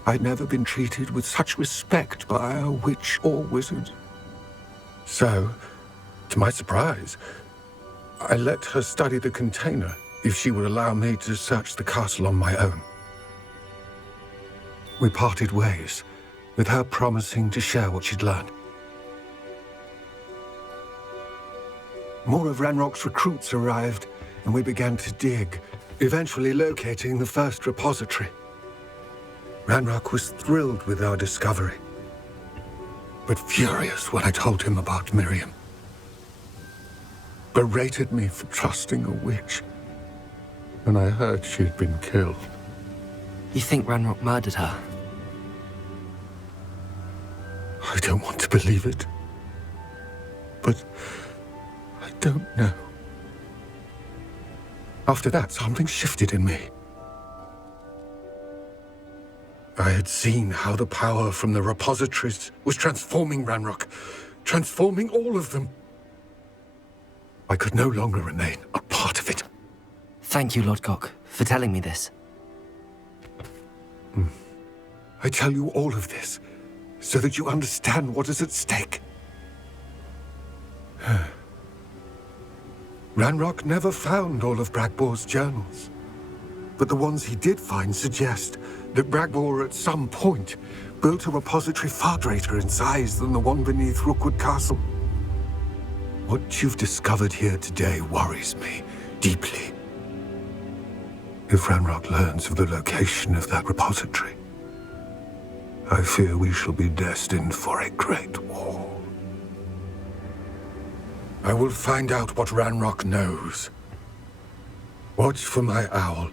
I'd never been treated with such respect by a witch or wizard. So, to my surprise, I let her study the container if she would allow me to search the castle on my own. We parted ways, with her promising to share what she'd learned. More of Ranrock's recruits arrived, and we began to dig, eventually locating the first repository. Ranrock was thrilled with our discovery, but furious when I told him about Miriam. Berated me for trusting a witch when I heard she'd been killed. You think Ranrock murdered her? I don't want to believe it, but I don't know. After that, something shifted in me. I had seen how the power from the repositories was transforming Ranrock, transforming all of them. I could no longer remain a part of it. Thank you, Lodgok, for telling me this. I tell you all of this so that you understand what is at stake. Ranrock never found all of Bragbor's journals, but the ones he did find suggest that Bragbor at some point built a repository far greater in size than the one beneath Rookwood Castle. What you've discovered here today worries me deeply. If Ranrock learns of the location of that repository, I fear we shall be destined for a great war. I will find out what Ranrock knows. Watch for my owl.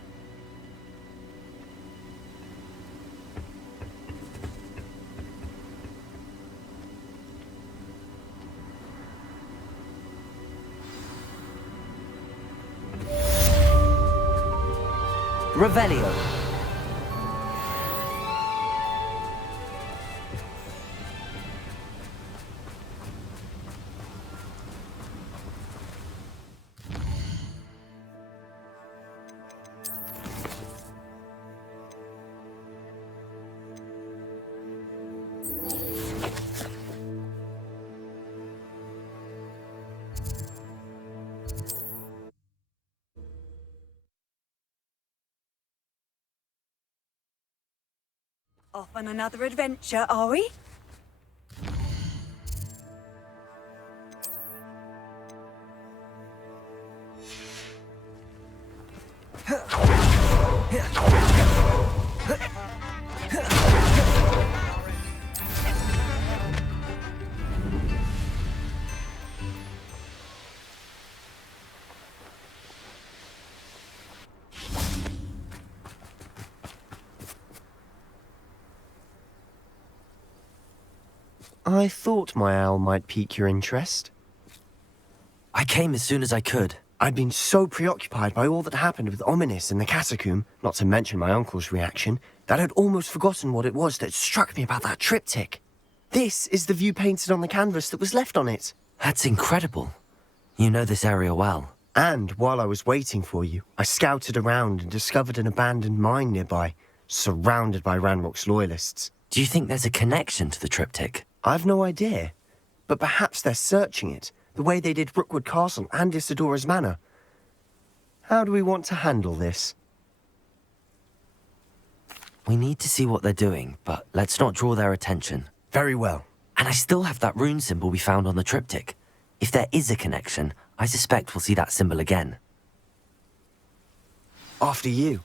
Revelio. Off on another adventure, are we? I thought my owl might pique your interest. I came as soon as I could. I'd been so preoccupied by all that happened with Ominis in the catacomb, not to mention my uncle's reaction, that I'd almost forgotten what it was that struck me about that triptych. This is the view painted on the canvas that was left on it. That's incredible. You know this area well. And while I was waiting for you, I scouted around and discovered an abandoned mine nearby, surrounded by Ranrock's loyalists. Do you think there's a connection to the triptych? I've no idea, but perhaps they're searching it, the way they did Rookwood Castle and Isidora's Manor. How do we want to handle this? We need to see what they're doing, but let's not draw their attention. Very well. And I still have that rune symbol we found on the triptych. If there is a connection, I suspect we'll see that symbol again. After you.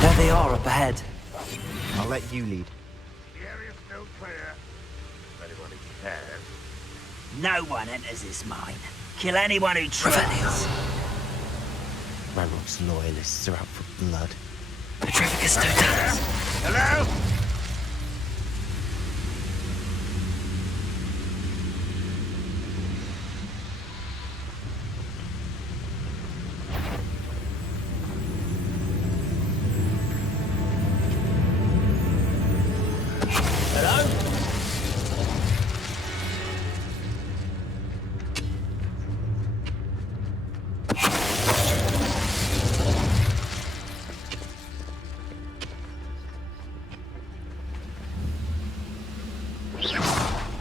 There they are up ahead. I'll let you lead. The area's still clear. If anyone cares. No one enters this mine. Kill anyone who tries. Ranrock's loyalists are out for blood. Petrificus totalis. Hello?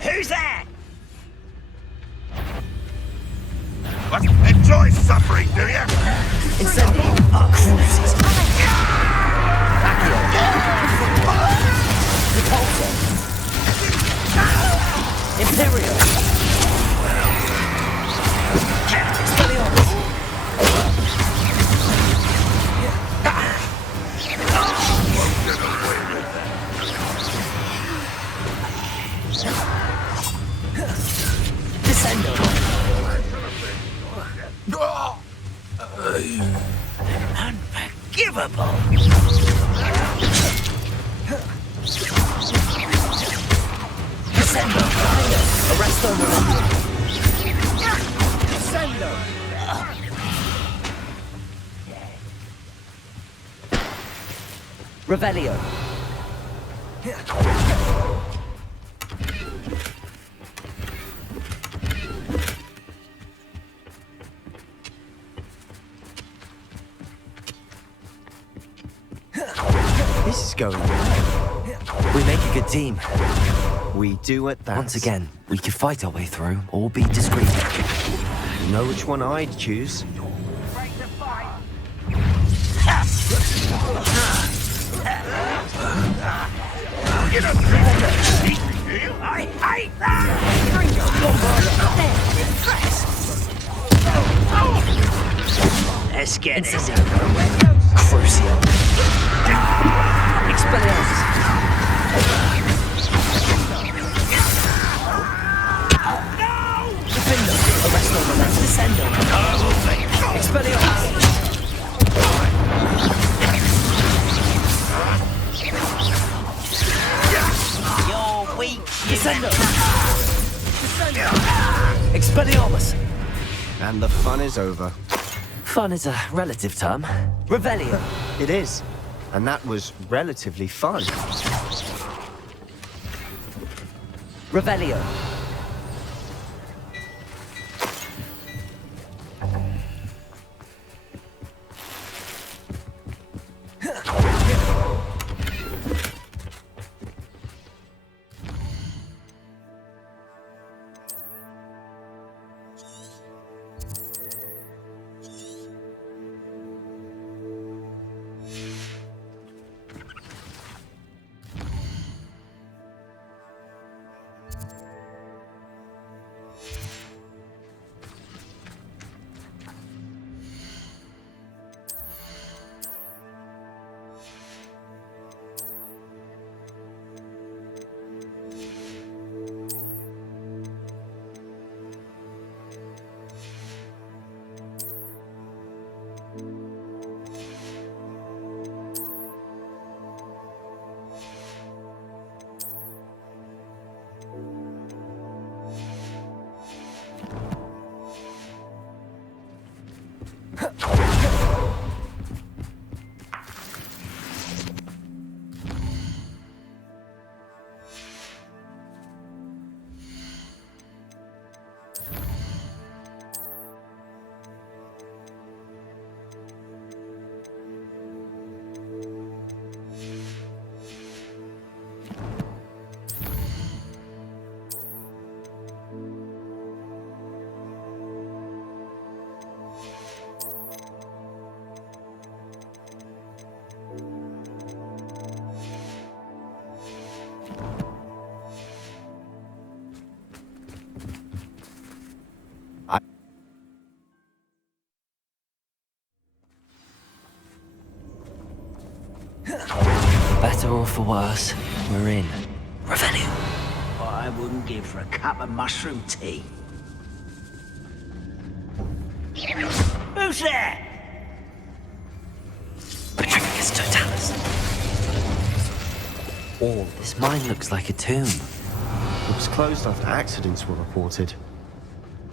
Who's that? What? Enjoy suffering, do you? Incendio. Cruises. Accio. Repulsor. Imperio. Expelliarmus. Descendo. Unforgivable. Descendo. Arresto. Descendo! Revelio. This is going well. We make a good team. We do at that. Once again, we could fight our way through or be discreet. You know which one I'd choose. I hate that! Let's get this over with. Crucio. Expelliarmus. Defender. Arrest all the rest. Descendo. Expelliarmus. You're weak, Descendo. Expelliarmus. And the fun is over. Fun is a relative term. Revelio. It is. And that was relatively fun. Revelio. For better or for worse, we're in. Revelio. What I wouldn't give for a cup of mushroom tea. Who's there? Petrificus Totalis. All This mine looks like a tomb. it was closed after accidents were reported.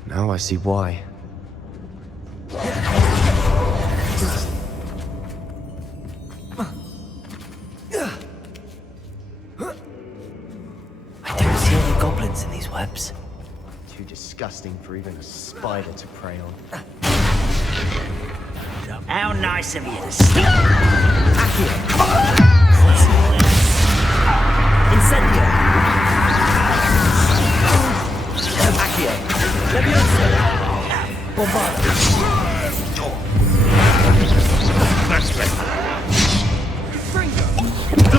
Now I see why. I don't see any goblins in these webs. Too disgusting for even a spider to prey on. How nice of you to stop. Incendio. Accio. Levioso. Bombardo.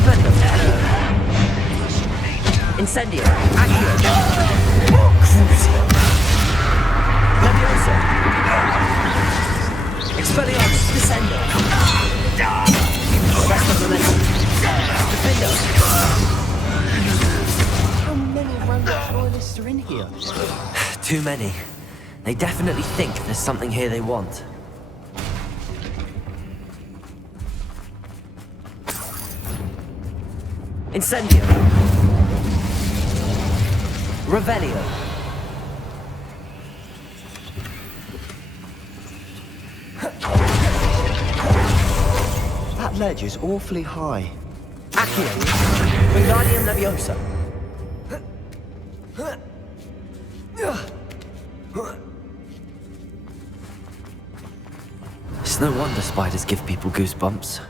Flipendo. Incendio. Accio. Crucio. Levioso. Expelliarmus. Descendo. Rest of the legend. Defendo. How many random loyalists are in here? Too many. They definitely think there's something here they want. Incendio. Revelio. That ledge is awfully high. Accio. Wingardium Leviosa. It's no wonder spiders give people goosebumps.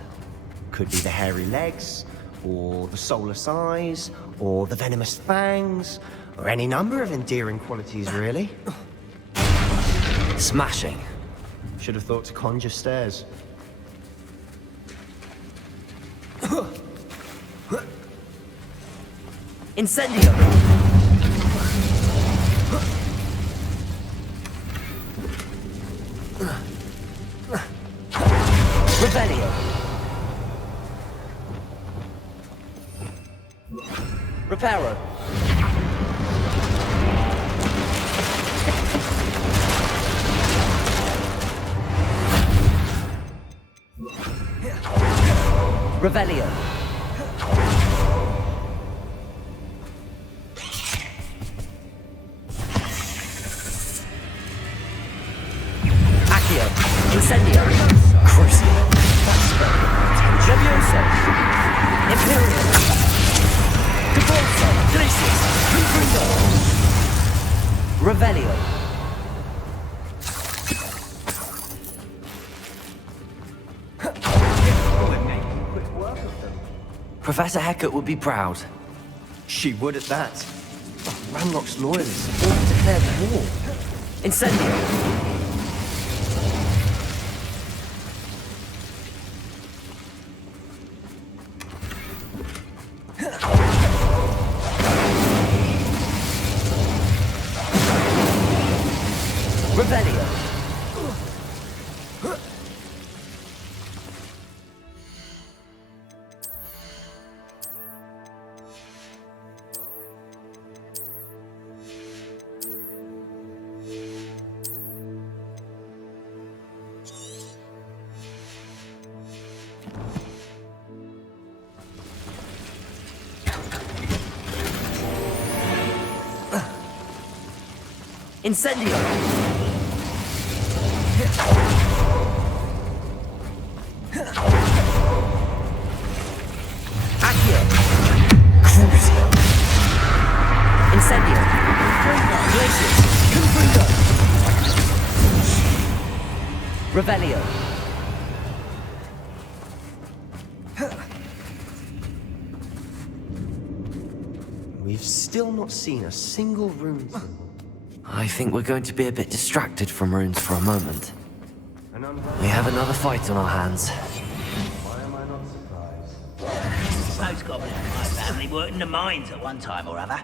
Could be the hairy legs, or the soulless eyes, or the venomous fangs, or any number of endearing qualities, really. Smashing. Should have thought to conjure stairs. Incendio! Revelio! Reparo! Revelio! Accio! Incendio! Crucio! Levioso! Imperio! Cabolso! Glacius! Confringo! Revelio! Professor Hecat would be proud. She would at that. Ranrock's loyalists all declared war. Incendio! Revelio! Incendio! Accio! Crucio! Incendio! Glacius! Confringo! Revelio! We've still not seen a single rune symbol. I think we're going to be a bit distracted from runes for a moment. We have another fight on our hands. Why am I not surprised? Those goblins in my family worked in the mines at one time or other.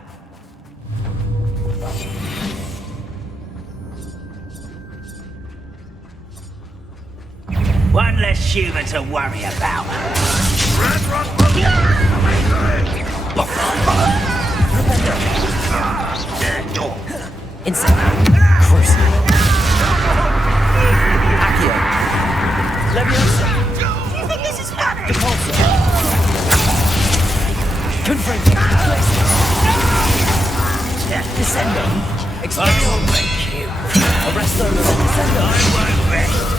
One less human to worry about. Incendio! Crucio! Accio! Levioso! Do you think this is funny? Depulso! Confringo! Descendo! Explosivo! Arresto! Descendo!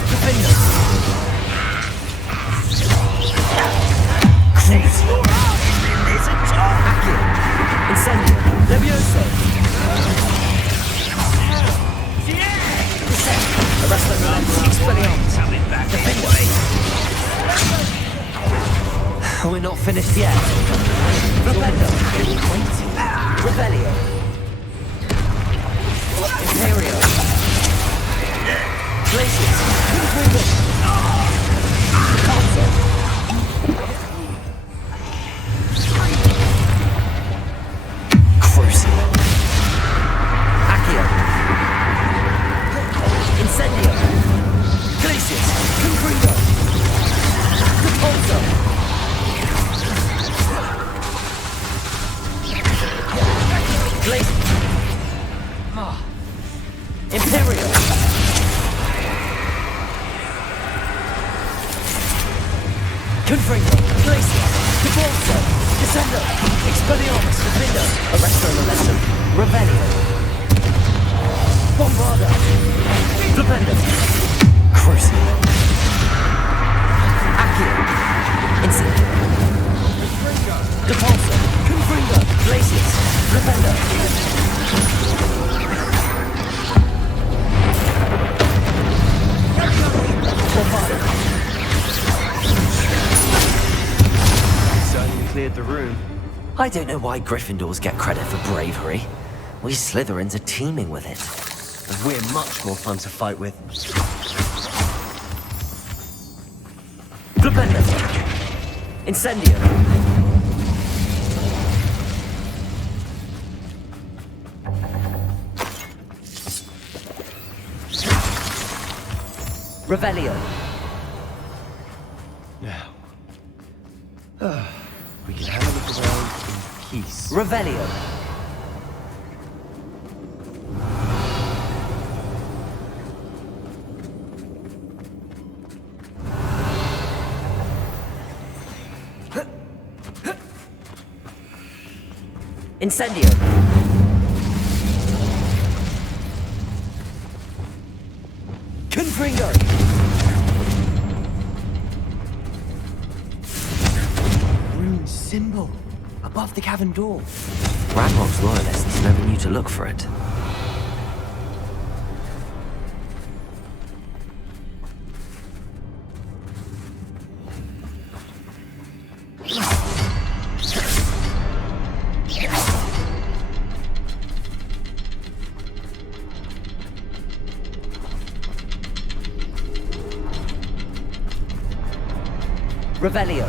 Defendo! Crucio! Accio! Incendio! Levioso! Arresto! Expelliarmus! Defendo! We're not finished yet. Defendo! Revelio! Imperio! Glacius! Confringo! Console! Crucio! Accio! Incendio! Glacius! Confringo! Depulso! Glacius! Imperio! Confringo! Glacius! Depulso! Descendo! Expelliarmus! Defendo! Arresto Molestum! Revelio! Bombarda! Defendo! Crucio! Accio! Incendio! Depulso! Confringo! Glacius! Defendo! Bombarda! cleared the room. I don't know why Gryffindors get credit for bravery. We Slytherins are teeming with it. And we're much more fun to fight with. Flipendo! Incendio! Revelio! Now, we can have a look around in peace. Revelio! Incendio! Confringo! Rune symbol above the cavern door. Ranrock's loyalists never knew to look for it. Revelio.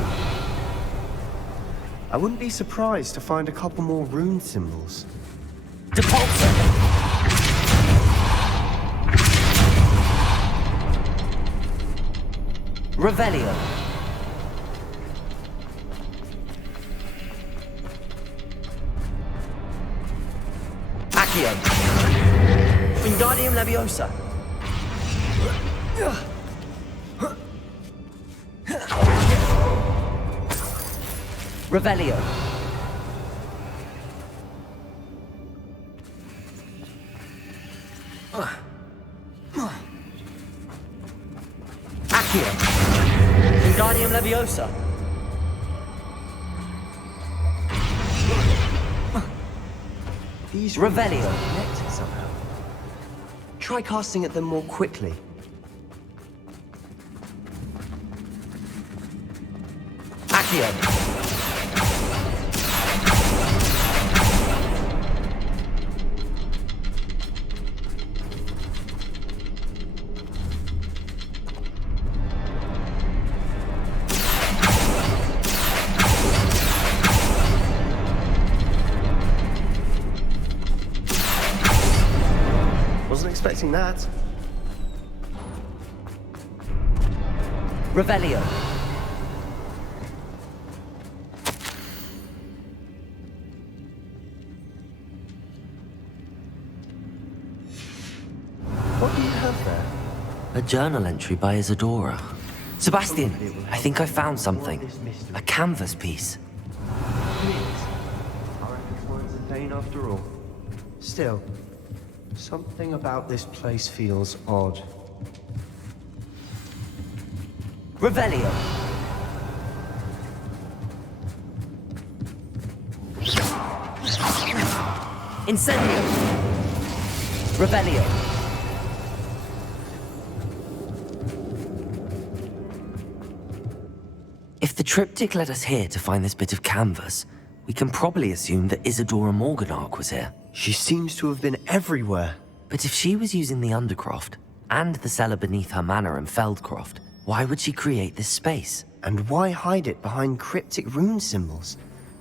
I wouldn't be surprised to find a couple more rune symbols. Depulso. Revelio. Accio. Wingardium Leviosa. Revelio. Accio. Wingardium Leviosa. These Revelio. are connected somehow. Try casting at them more quickly. Accio. Wasn't expecting that. Revelio. What do you have there? A journal entry by Isadora. Sebastian, I think I found something. A canvas piece. I reckon it's words in vain after all. Still, something about this place feels odd. Revelio. Incendio. Revelio. If the triptych led us here to find this bit of canvas, we can probably assume that Isadora Morganach was here. She seems to have been everywhere. But if she was using the Undercroft, and the cellar beneath her manor in Feldcroft, why would she create this space? And why hide it behind cryptic rune symbols?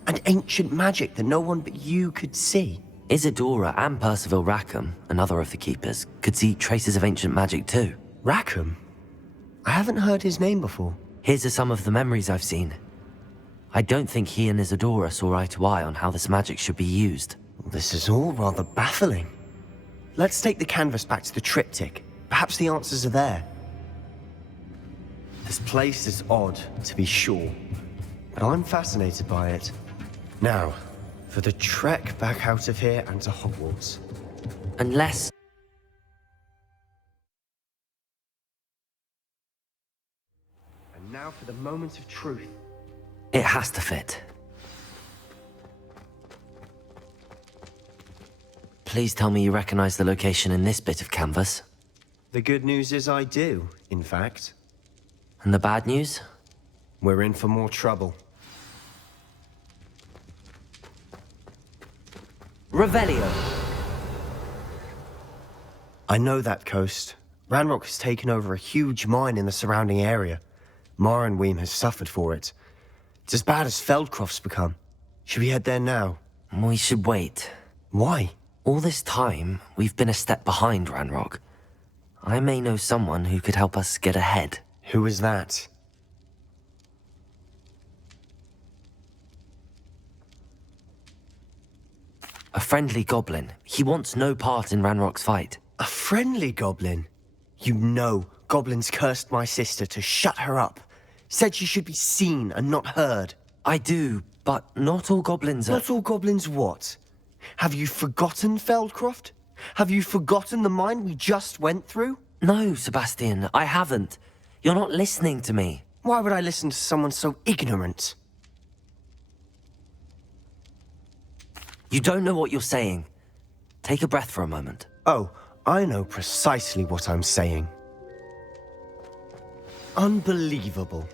And ancient magic that no one but you could see? Isadora and Percival Rackham, another of the Keepers, could see traces of ancient magic too. Rackham? I haven't heard his name before. Here's some of the memories I've seen. I don't think he and Isadora saw eye to eye on how this magic should be used. This is all rather baffling. Let's take the canvas back to the triptych. Perhaps the answers are there. This place is odd, to be sure, but I'm fascinated by it. Now, for the trek back out of here and to Hogwarts. Unless... And now for the moment of truth. It has to fit. Please tell me you recognize the location in this bit of canvas. The good news is I do, in fact. And the bad news? We're in for more trouble. Revelio. I know that coast. Ranrock has taken over a huge mine in the surrounding area. Marenweem has suffered for it. It's as bad as Feldcroft's become. Should we head there now? We should wait. Why? All this time, we've been a step behind Ranrock. I may know someone who could help us get ahead. Who is that? A friendly goblin. He wants no part in Ranrock's fight. A friendly goblin? You know, goblins cursed my sister to shut her up. Said she should be seen and not heard. I do, but not all goblins are... Not all goblins what? Have you forgotten Feldcroft? Have you forgotten the mine we just went through? No, Sebastian, I haven't. You're not listening to me. Why would I listen to someone so ignorant? You don't know what you're saying. Take a breath for a moment. Oh, I know precisely what I'm saying. Unbelievable.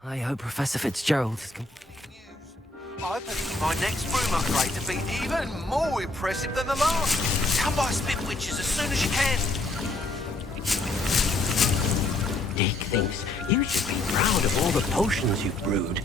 I hope Professor Fitzgerald is... I believe my next room upgrade to be even more impressive than the last. Come by Spitwitches as soon as you can. Dick thinks you should be proud of all the potions you've brewed.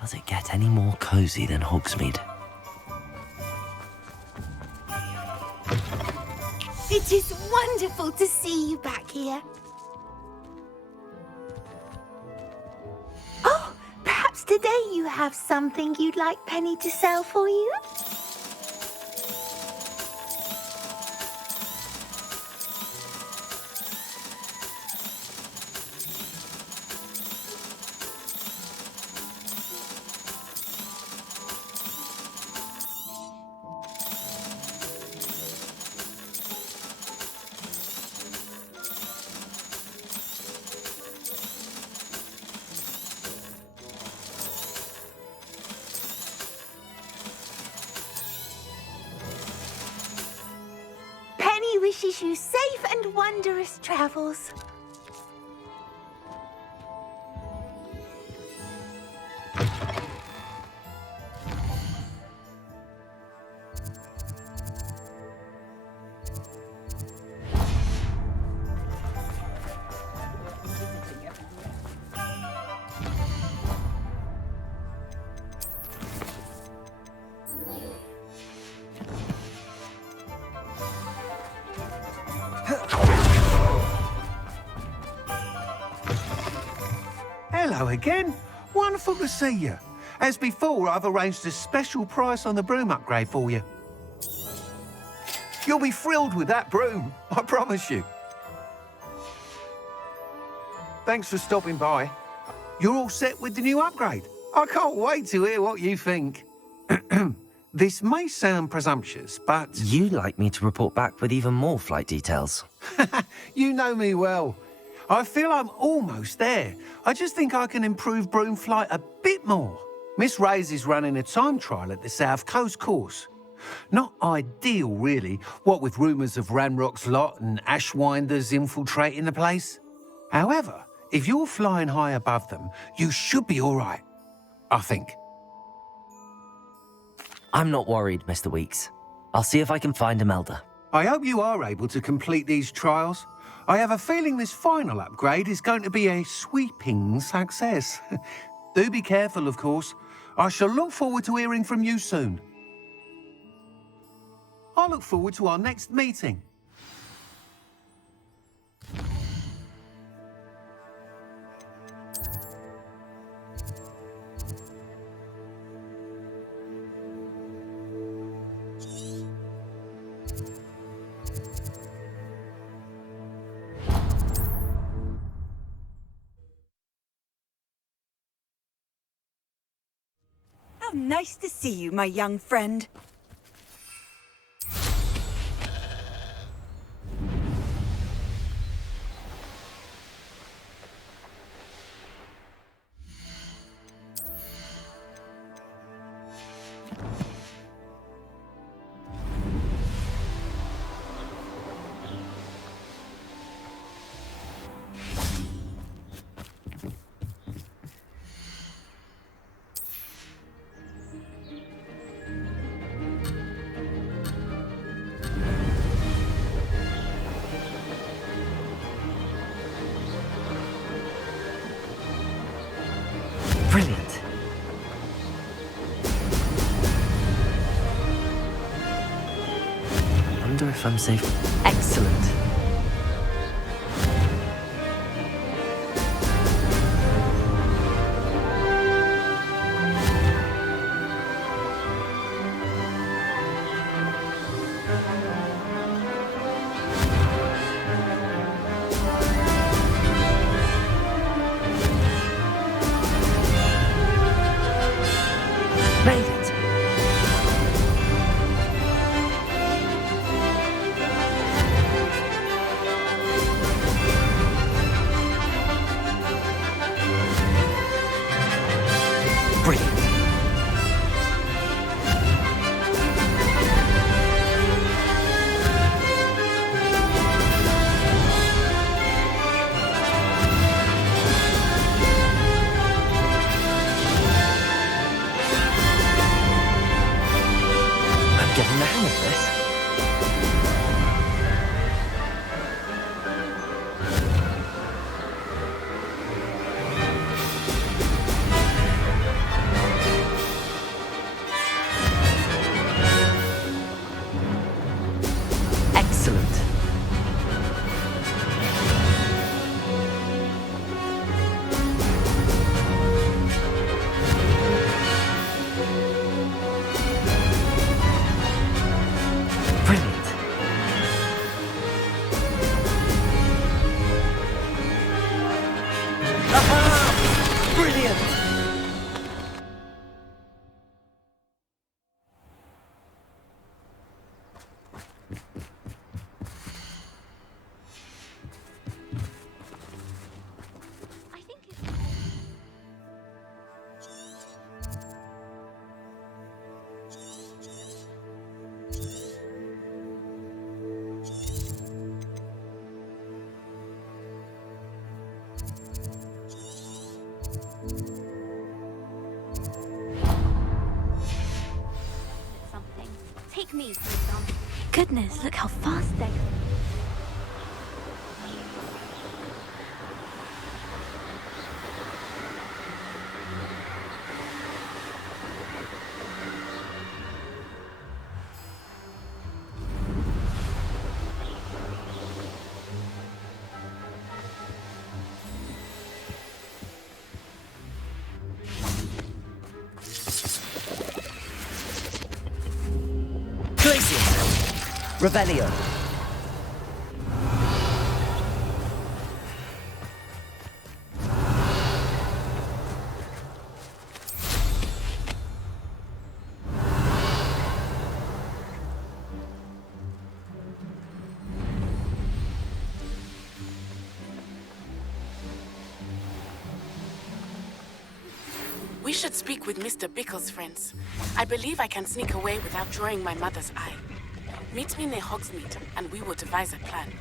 Does it get any more cozy than Hogsmeade? It is wonderful to see you back here. Oh, perhaps today you have something you'd like Penny to sell for you? Wishes you safe and wondrous travels. Hello again. Wonderful to see you. As before, I've arranged a special price on the broom upgrade for you. You'll be thrilled with that broom, I promise you. Thanks for stopping by. You're all set with the new upgrade. I can't wait to hear what you think. This may sound presumptuous, but... You'd like me to report back with even more flight details. You know me well. I feel I'm almost there. I just think I can improve broom flight a bit more. Miss Ray's is running a time trial at the South Coast course. Not ideal, really, what with rumours of Ranrock's lot and Ashwinders infiltrating the place. However, if you're flying high above them, you should be all right, I think. I'm not worried, Mr. Weeks. I'll see if I can find Imelda. I hope you are able to complete these trials. I have a feeling this final upgrade is going to be a sweeping success. Do be careful, of course. I shall look forward to hearing from you soon. I look forward to our next meeting. How nice to see you, my young friend. Brilliant. I wonder if I'm safe. Excellent. Made it. Brilliant. I'm getting the hang of this. Excellent. Brilliant. Aha! Brilliant! I think something. Take me, for example. Goodness, look how fast they go. Revelio. We should speak with Mr. Bickle's friends. I believe I can sneak away without drawing my mother's eye. Meet me near Hogsmeade, and we will devise a plan.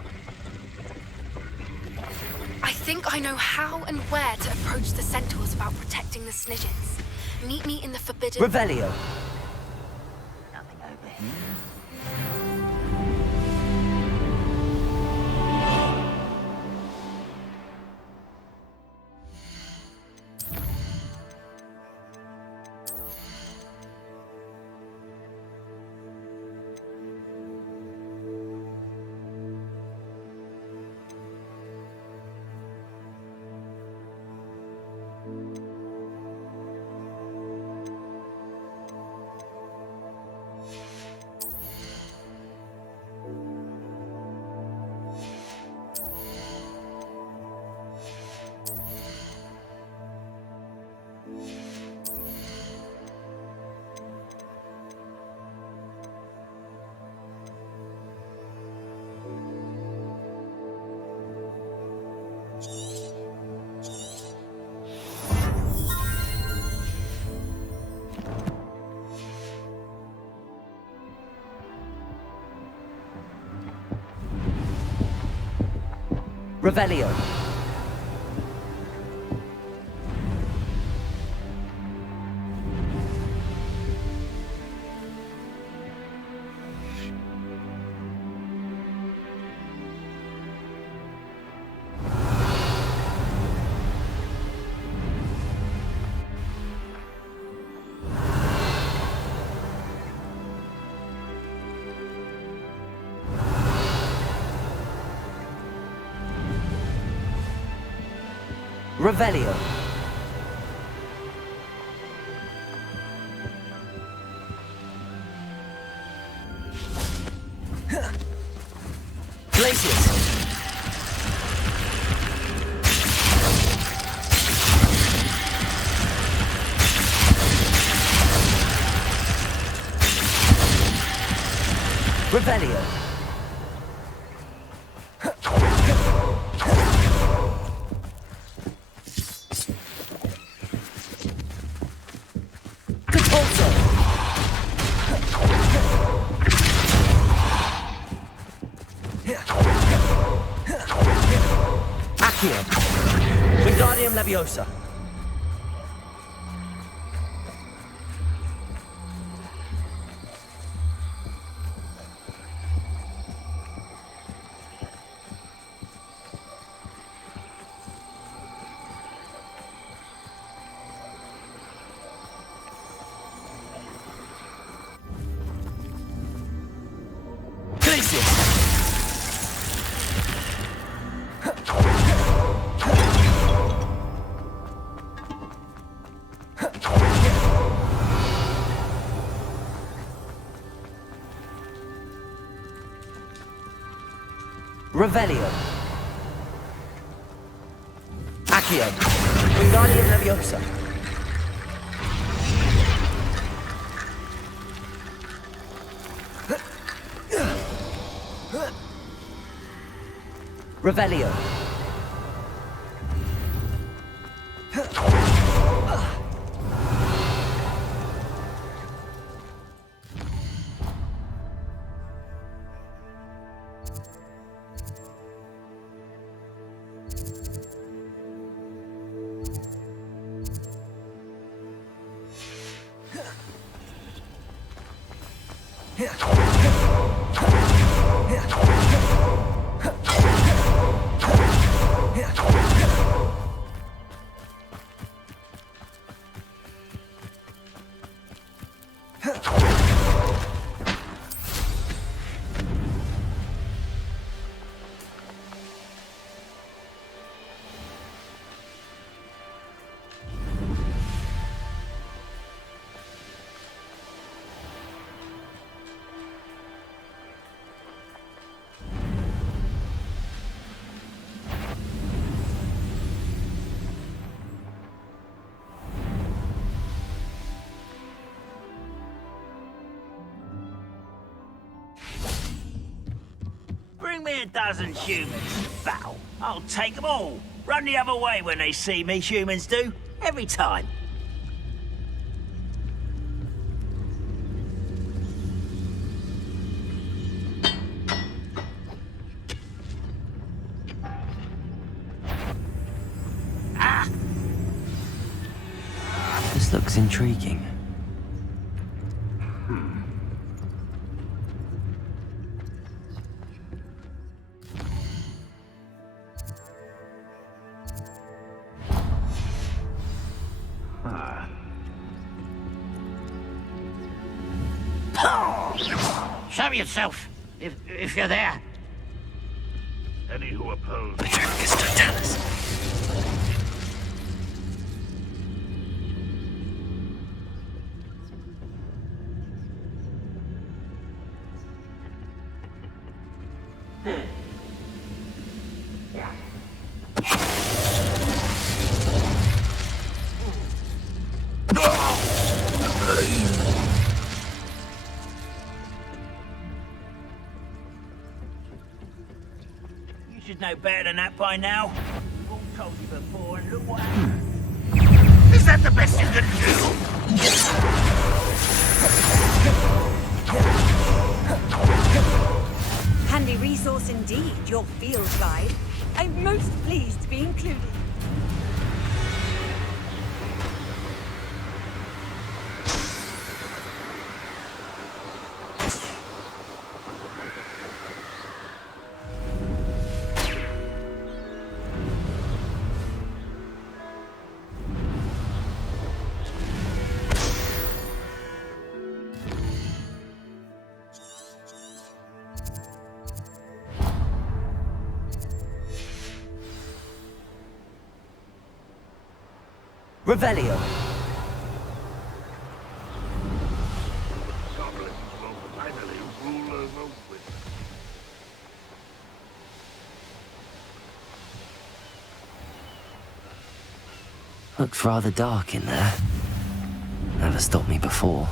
I think I know how and where to approach the centaurs about protecting the Snidgets. Meet me in the forbidden... Revelio. Nothing over here. Revelio. Revelio. Glacius. Revelio. Wingardium Leviosa. Revelio. Accio. Wingardium Leviosa. Revelio. Bring me a dozen humans to battle. I'll take them all. Run the other way when they see me, humans do. Every time. This looks intriguing. Show yourself, if you're there. Any who oppose... You should know better than that by now. We've all told you before, and look what Is that the best you can do? Handy resource indeed, your field guide. I'm most pleased to be included. Revelio. Goblins will finally rule over wizards. Looks rather dark in there. Never stopped me before.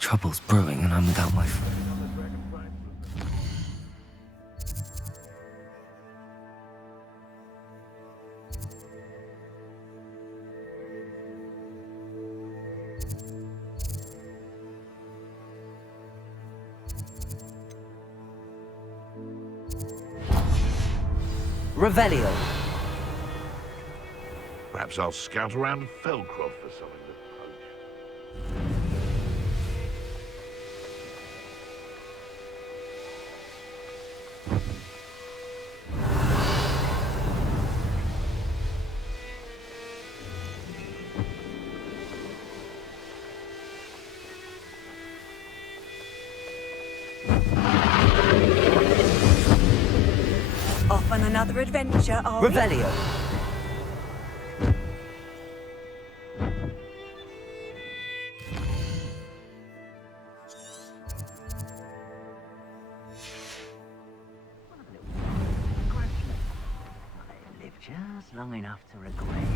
Trouble's brewing and I'm without my friend. Revelio. Perhaps I'll scout around Felcroft for something to punch. Off on another adventure, are we? Revelio. I lived just long enough to regret.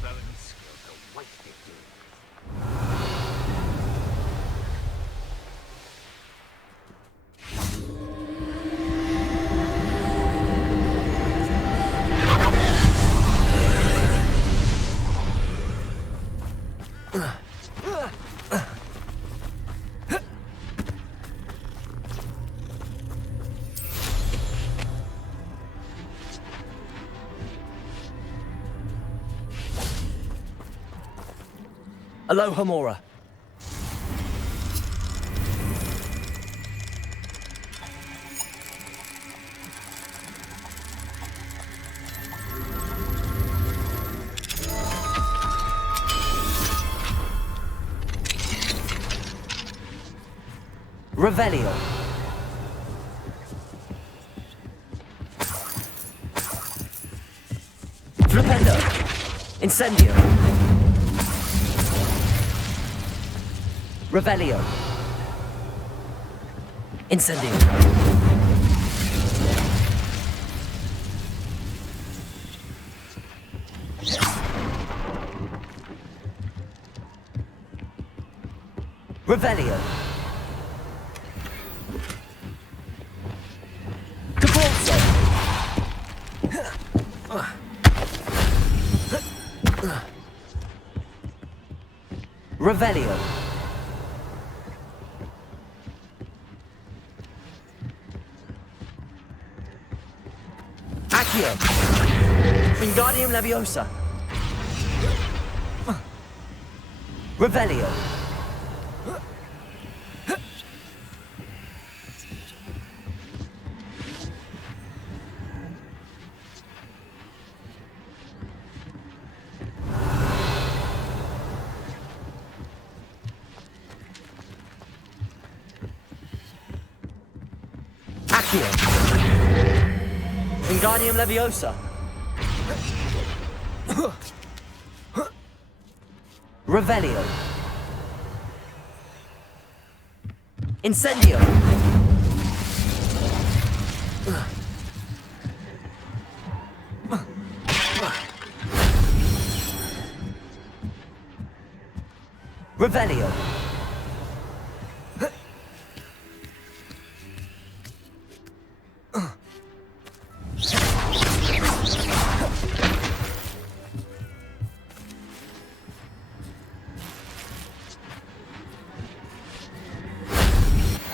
Selling skills are wasted. Aloha Mora. Revelio. Flipendo! Incendio! Revelio! Incendio! Revelio! Cabalso! Revelio! Accio! Wingardium Leviosa! Revelio! Accio! Wingardium Leviosa! Revelio! Incendio! Revelio!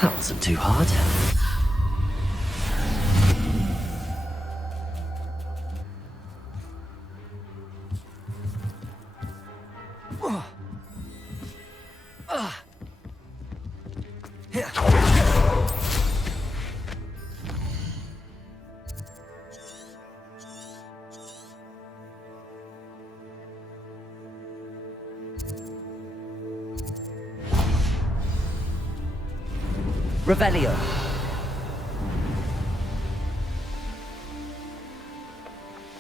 That wasn't too hard. Revelio!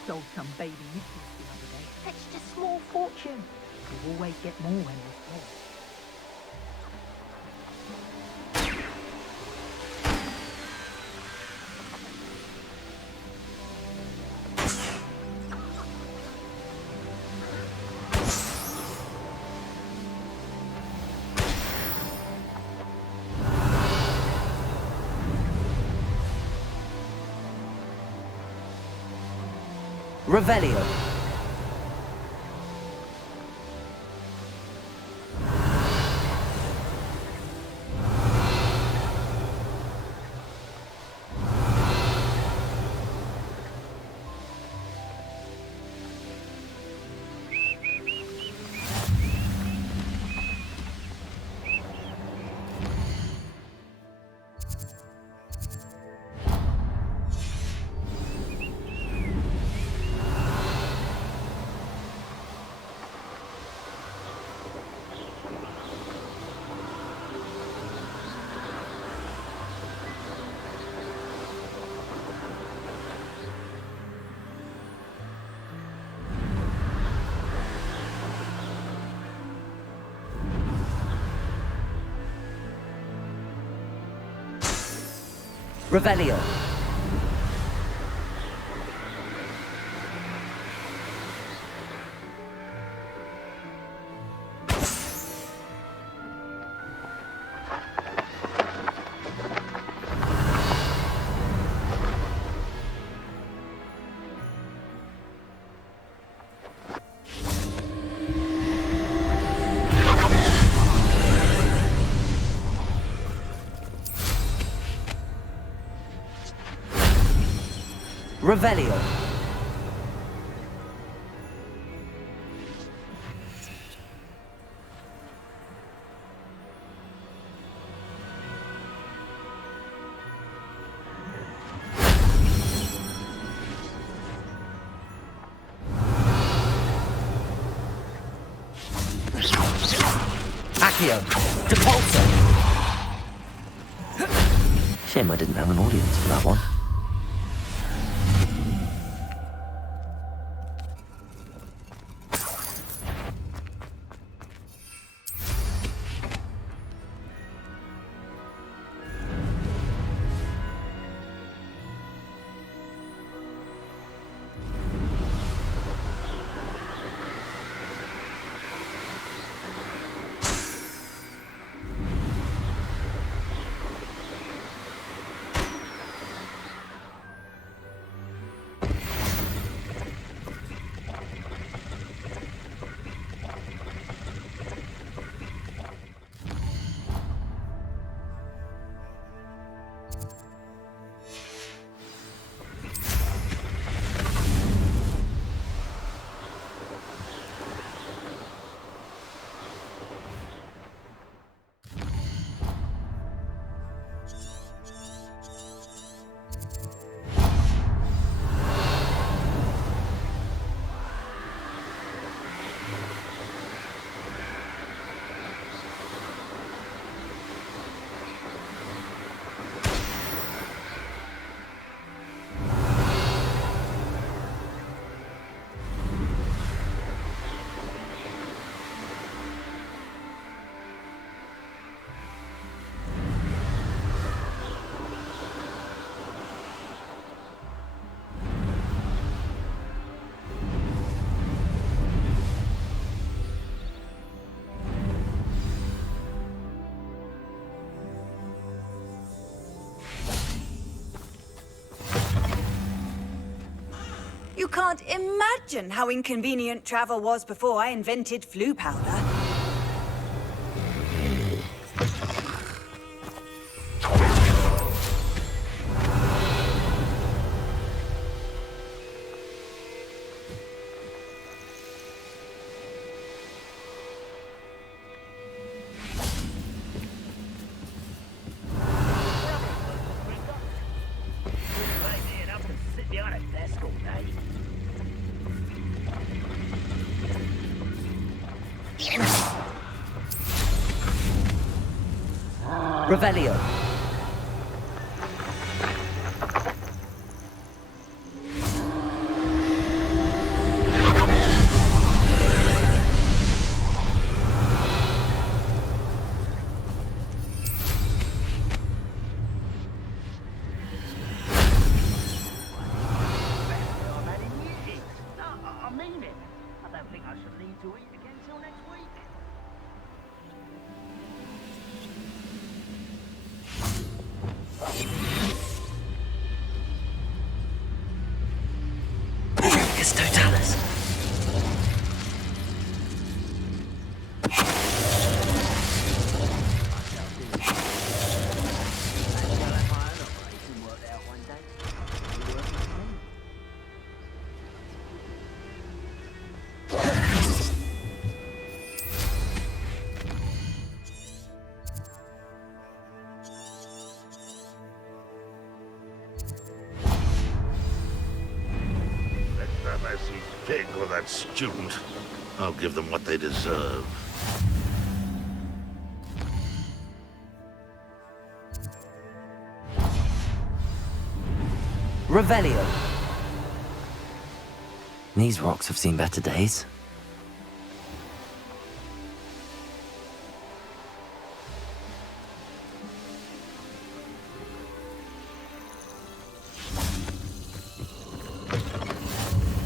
Sold some baby nipples the other day. Fetched a small fortune. You always get more when there's more. Revelio! Revelio! Revelio! Accio! Depulso! Shame I didn't have an audience for that one. can't imagine how inconvenient travel was before I invented flu powder. Revelio. I mean it. I don't think I should leave to eat again till next week. It's Totalis. Pig or that student. I'll give them what they deserve. Revelio. These rocks have seen better days.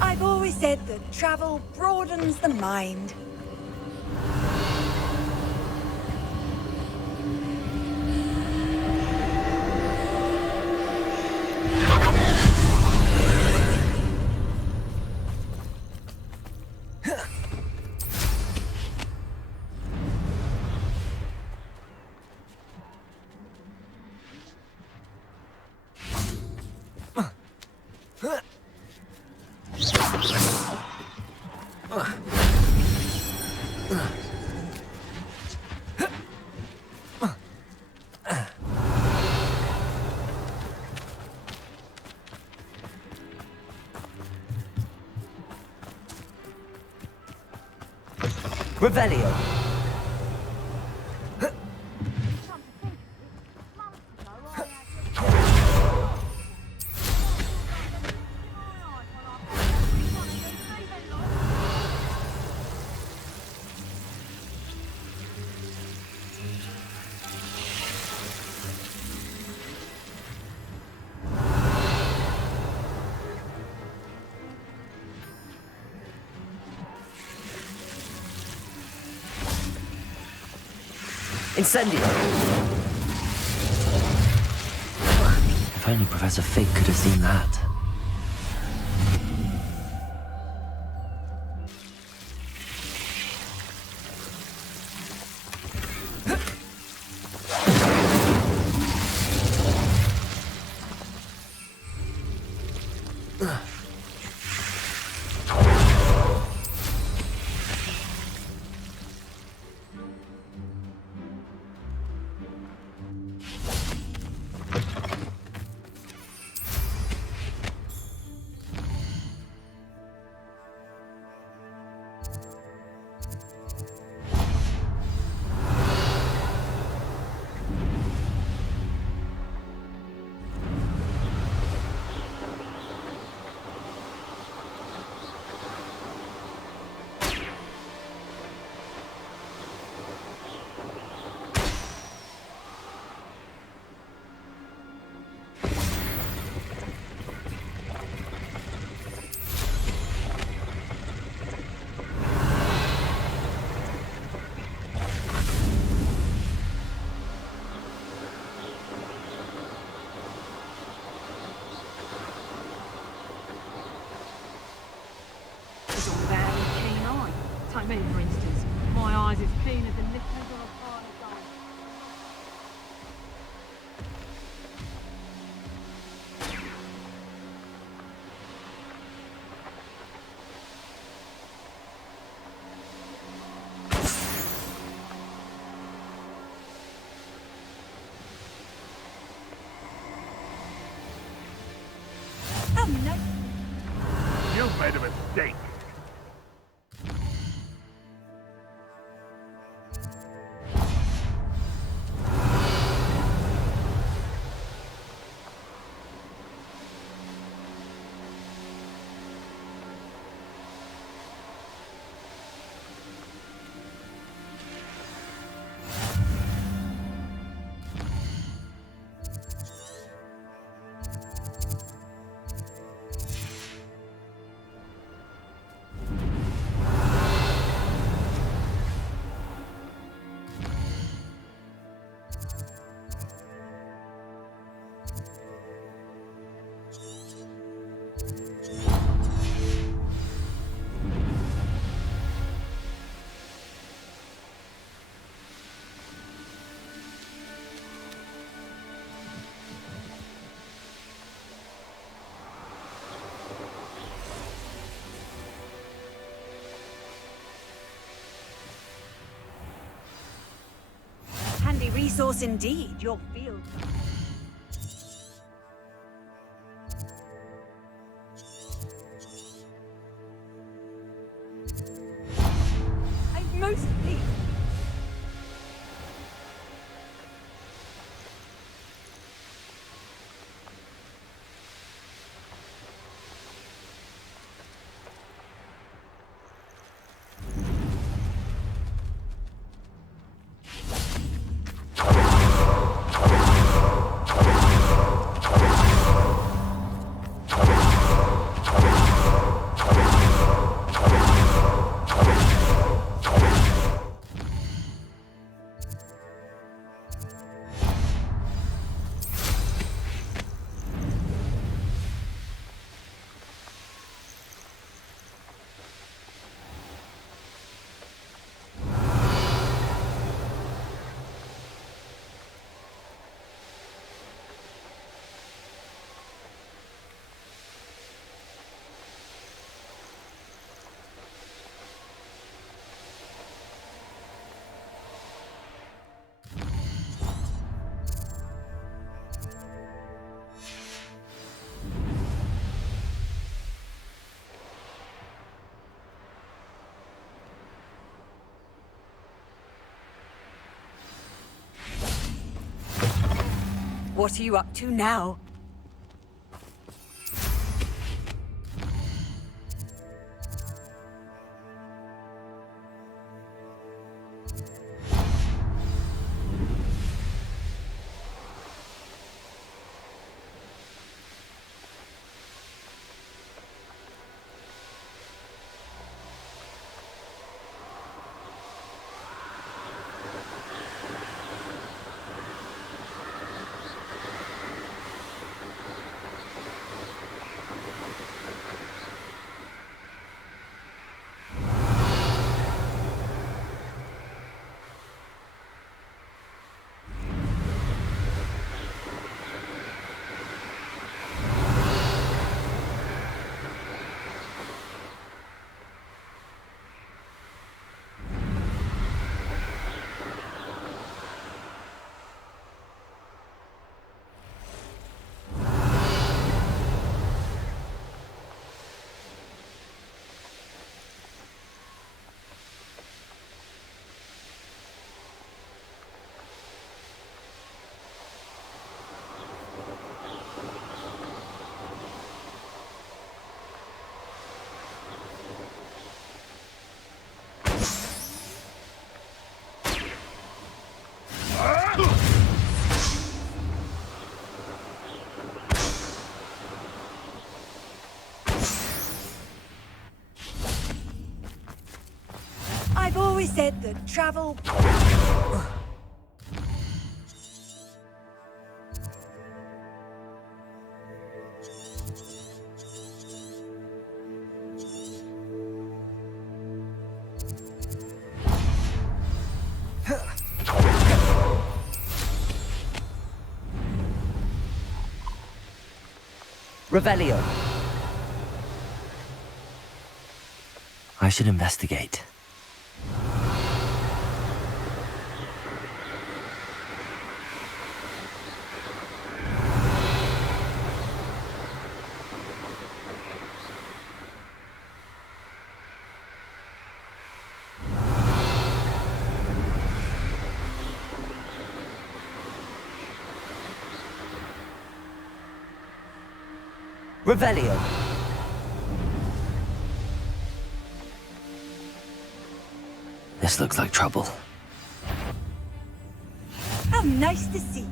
I've always said that travel broadens the mind. Revelio. Incendio. If only Professor Fig could have seen that. Like me, for instance. My eyes is keener than nippers on a pile of gold. Oh, no. You've made a mistake. Handy resource indeed, your field. I'm most pleased. What are you up to now? I've always said that travel... Revelio. I should investigate. Revelio. This looks like trouble. How nice to see you.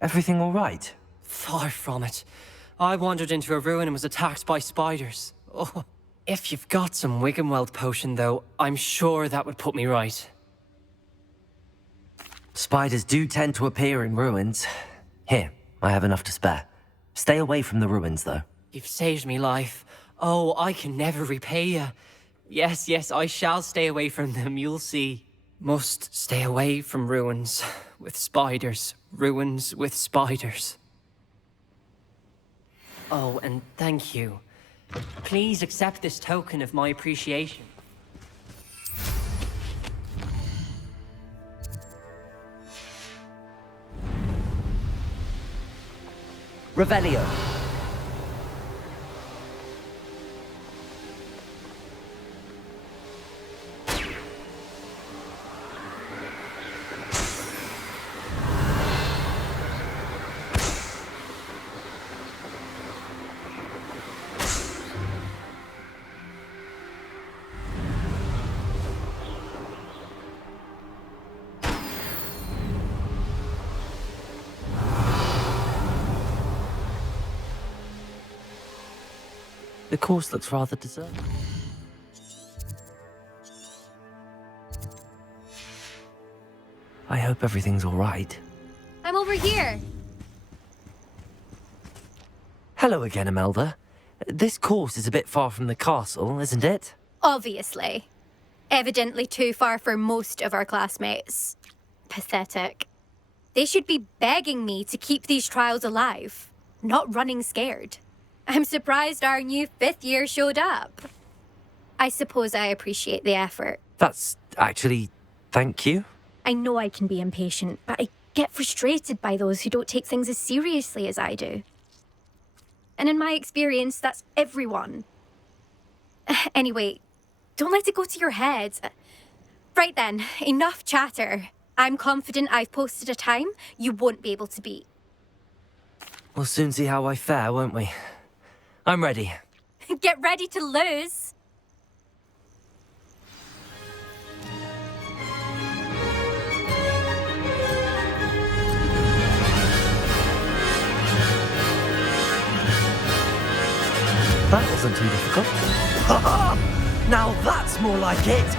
Everything all right? Far from it. I wandered into a ruin and was attacked by spiders. Oh, if you've got some Wiggenweld potion, though, I'm sure that would put me right. Spiders do tend to appear in ruins. Here, I have enough to spare. Stay away from the ruins, though. You've saved me life. Oh, I can never repay you. Yes, yes, I shall stay away from them, you'll see. Must stay away from ruins with spiders. Ruins with spiders. Oh, and thank you. Please accept this token of my appreciation. Revelio. The course looks rather deserted. I hope everything's all right. I'm over here. Hello again, Imelda. This course is a bit far from the castle, isn't it? Obviously. Evidently too far for most of our classmates. Pathetic. They should be begging me to keep these trials alive, not running scared. I'm surprised our new 5th year showed up. I suppose I appreciate the effort. That's actually... thank you. I know I can be impatient, but I get frustrated by those who don't take things as seriously as I do. And in my experience, that's everyone. Anyway, don't let it go to your head. Right then, enough chatter. I'm confident I've posted a time you won't be able to beat. We'll soon see how I fare, won't we? I'm ready. Get ready to lose. That wasn't too difficult. Now that's more like it!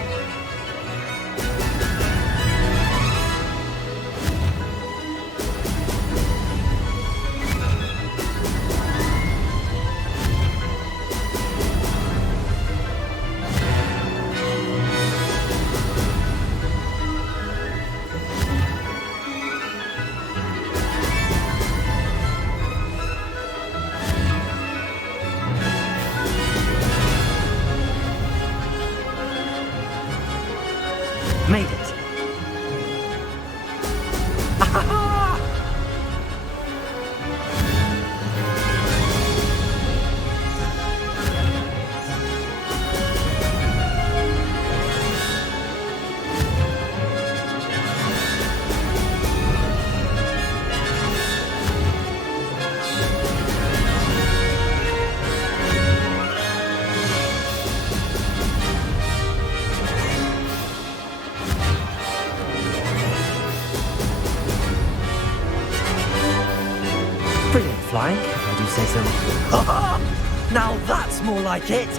terrifying, if I do say so. Now that's more like it!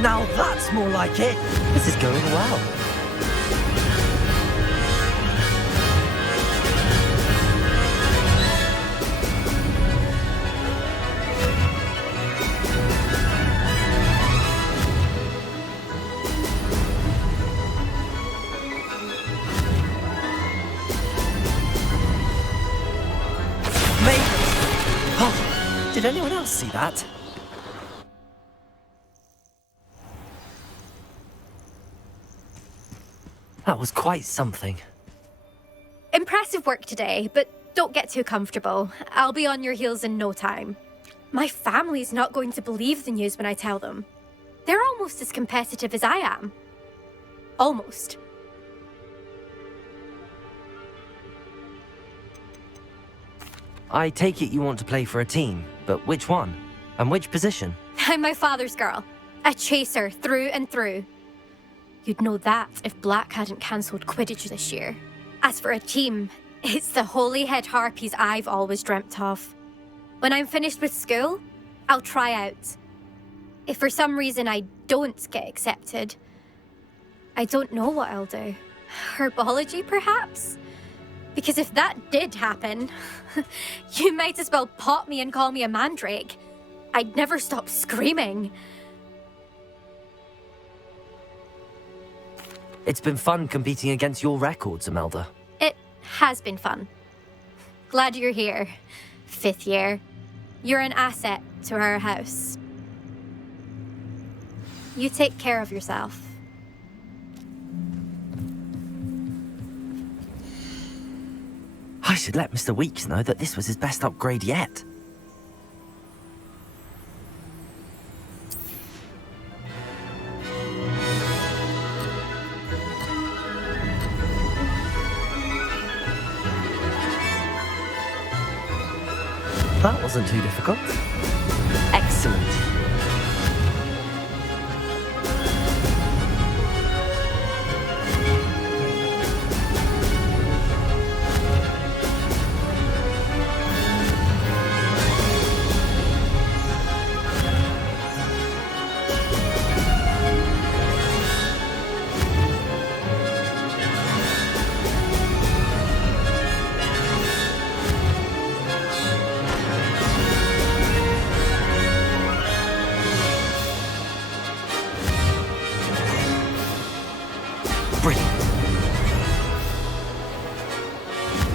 Now that's more like it! This is going well. Mate! Oh, did anyone else see that? That was quite something. Impressive work today, but don't get too comfortable. I'll be on your heels in no time. My family's not going to believe the news when I tell them. They're almost as competitive as I am. Almost. I take it you want to play for a team, but which one? And which position? I'm my father's girl. A chaser through and through. You'd know that if Black hadn't cancelled Quidditch this year. As for a team, it's the holy-head harpies I've always dreamt of. When I'm finished with school, I'll try out. If for some reason I don't get accepted, I don't know what I'll do. Herbology, perhaps? Because if that did happen, you might as well pot me and call me a mandrake. I'd never stop screaming. It's been fun competing against your records, Imelda. It has been fun. Glad you're here. 5th year. You're an asset to our house. You take care of yourself. I should let Mr. Weeks know that this was his best upgrade yet. That wasn't too difficult. Excellent.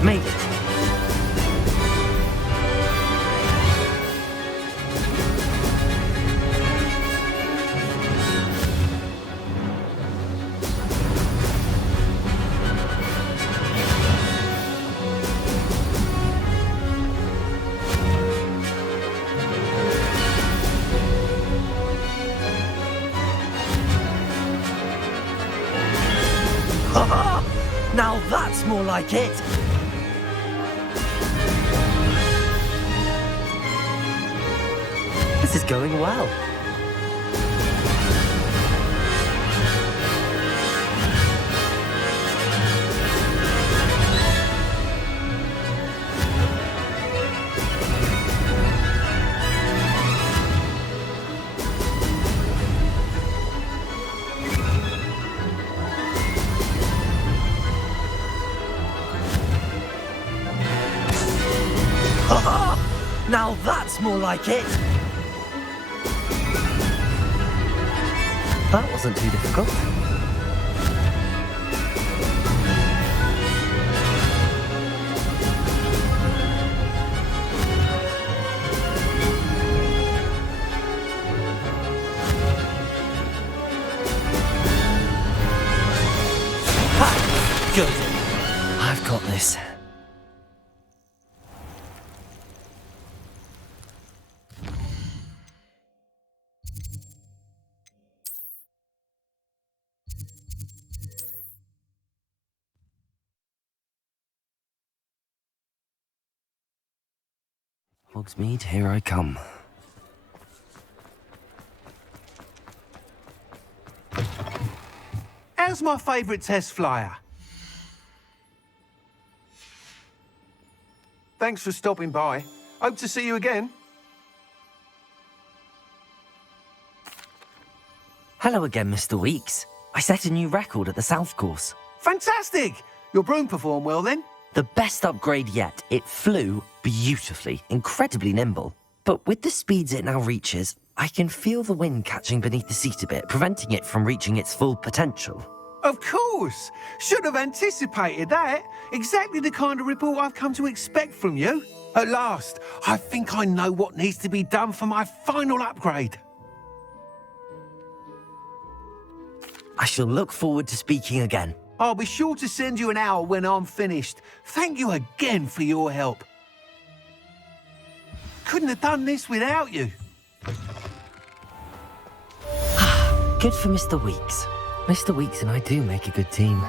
Made it. Now that's more like it! This is going well. Now that's more like it! That wasn't too difficult. Ha! Good. I've got this. Hogsmeade, here I come. How's my favourite test flyer? Thanks for stopping by. Hope to see you again. Hello again, Mr. Weeks. I set a new record at the South Course. Fantastic! Your broom performed well then? The best upgrade yet. It flew beautifully, incredibly nimble. But with the speeds it now reaches, I can feel the wind catching beneath the seat a bit, preventing it from reaching its full potential. Of course! Should have anticipated that. Exactly the kind of report I've come to expect from you. At last, I think I know what needs to be done for my final upgrade. I shall look forward to speaking again. I'll be sure to send you an hour when I'm finished. Thank you again for your help. Couldn't have done this without you. Good for Mr. Weeks. Mr. Weeks and I do make a good team.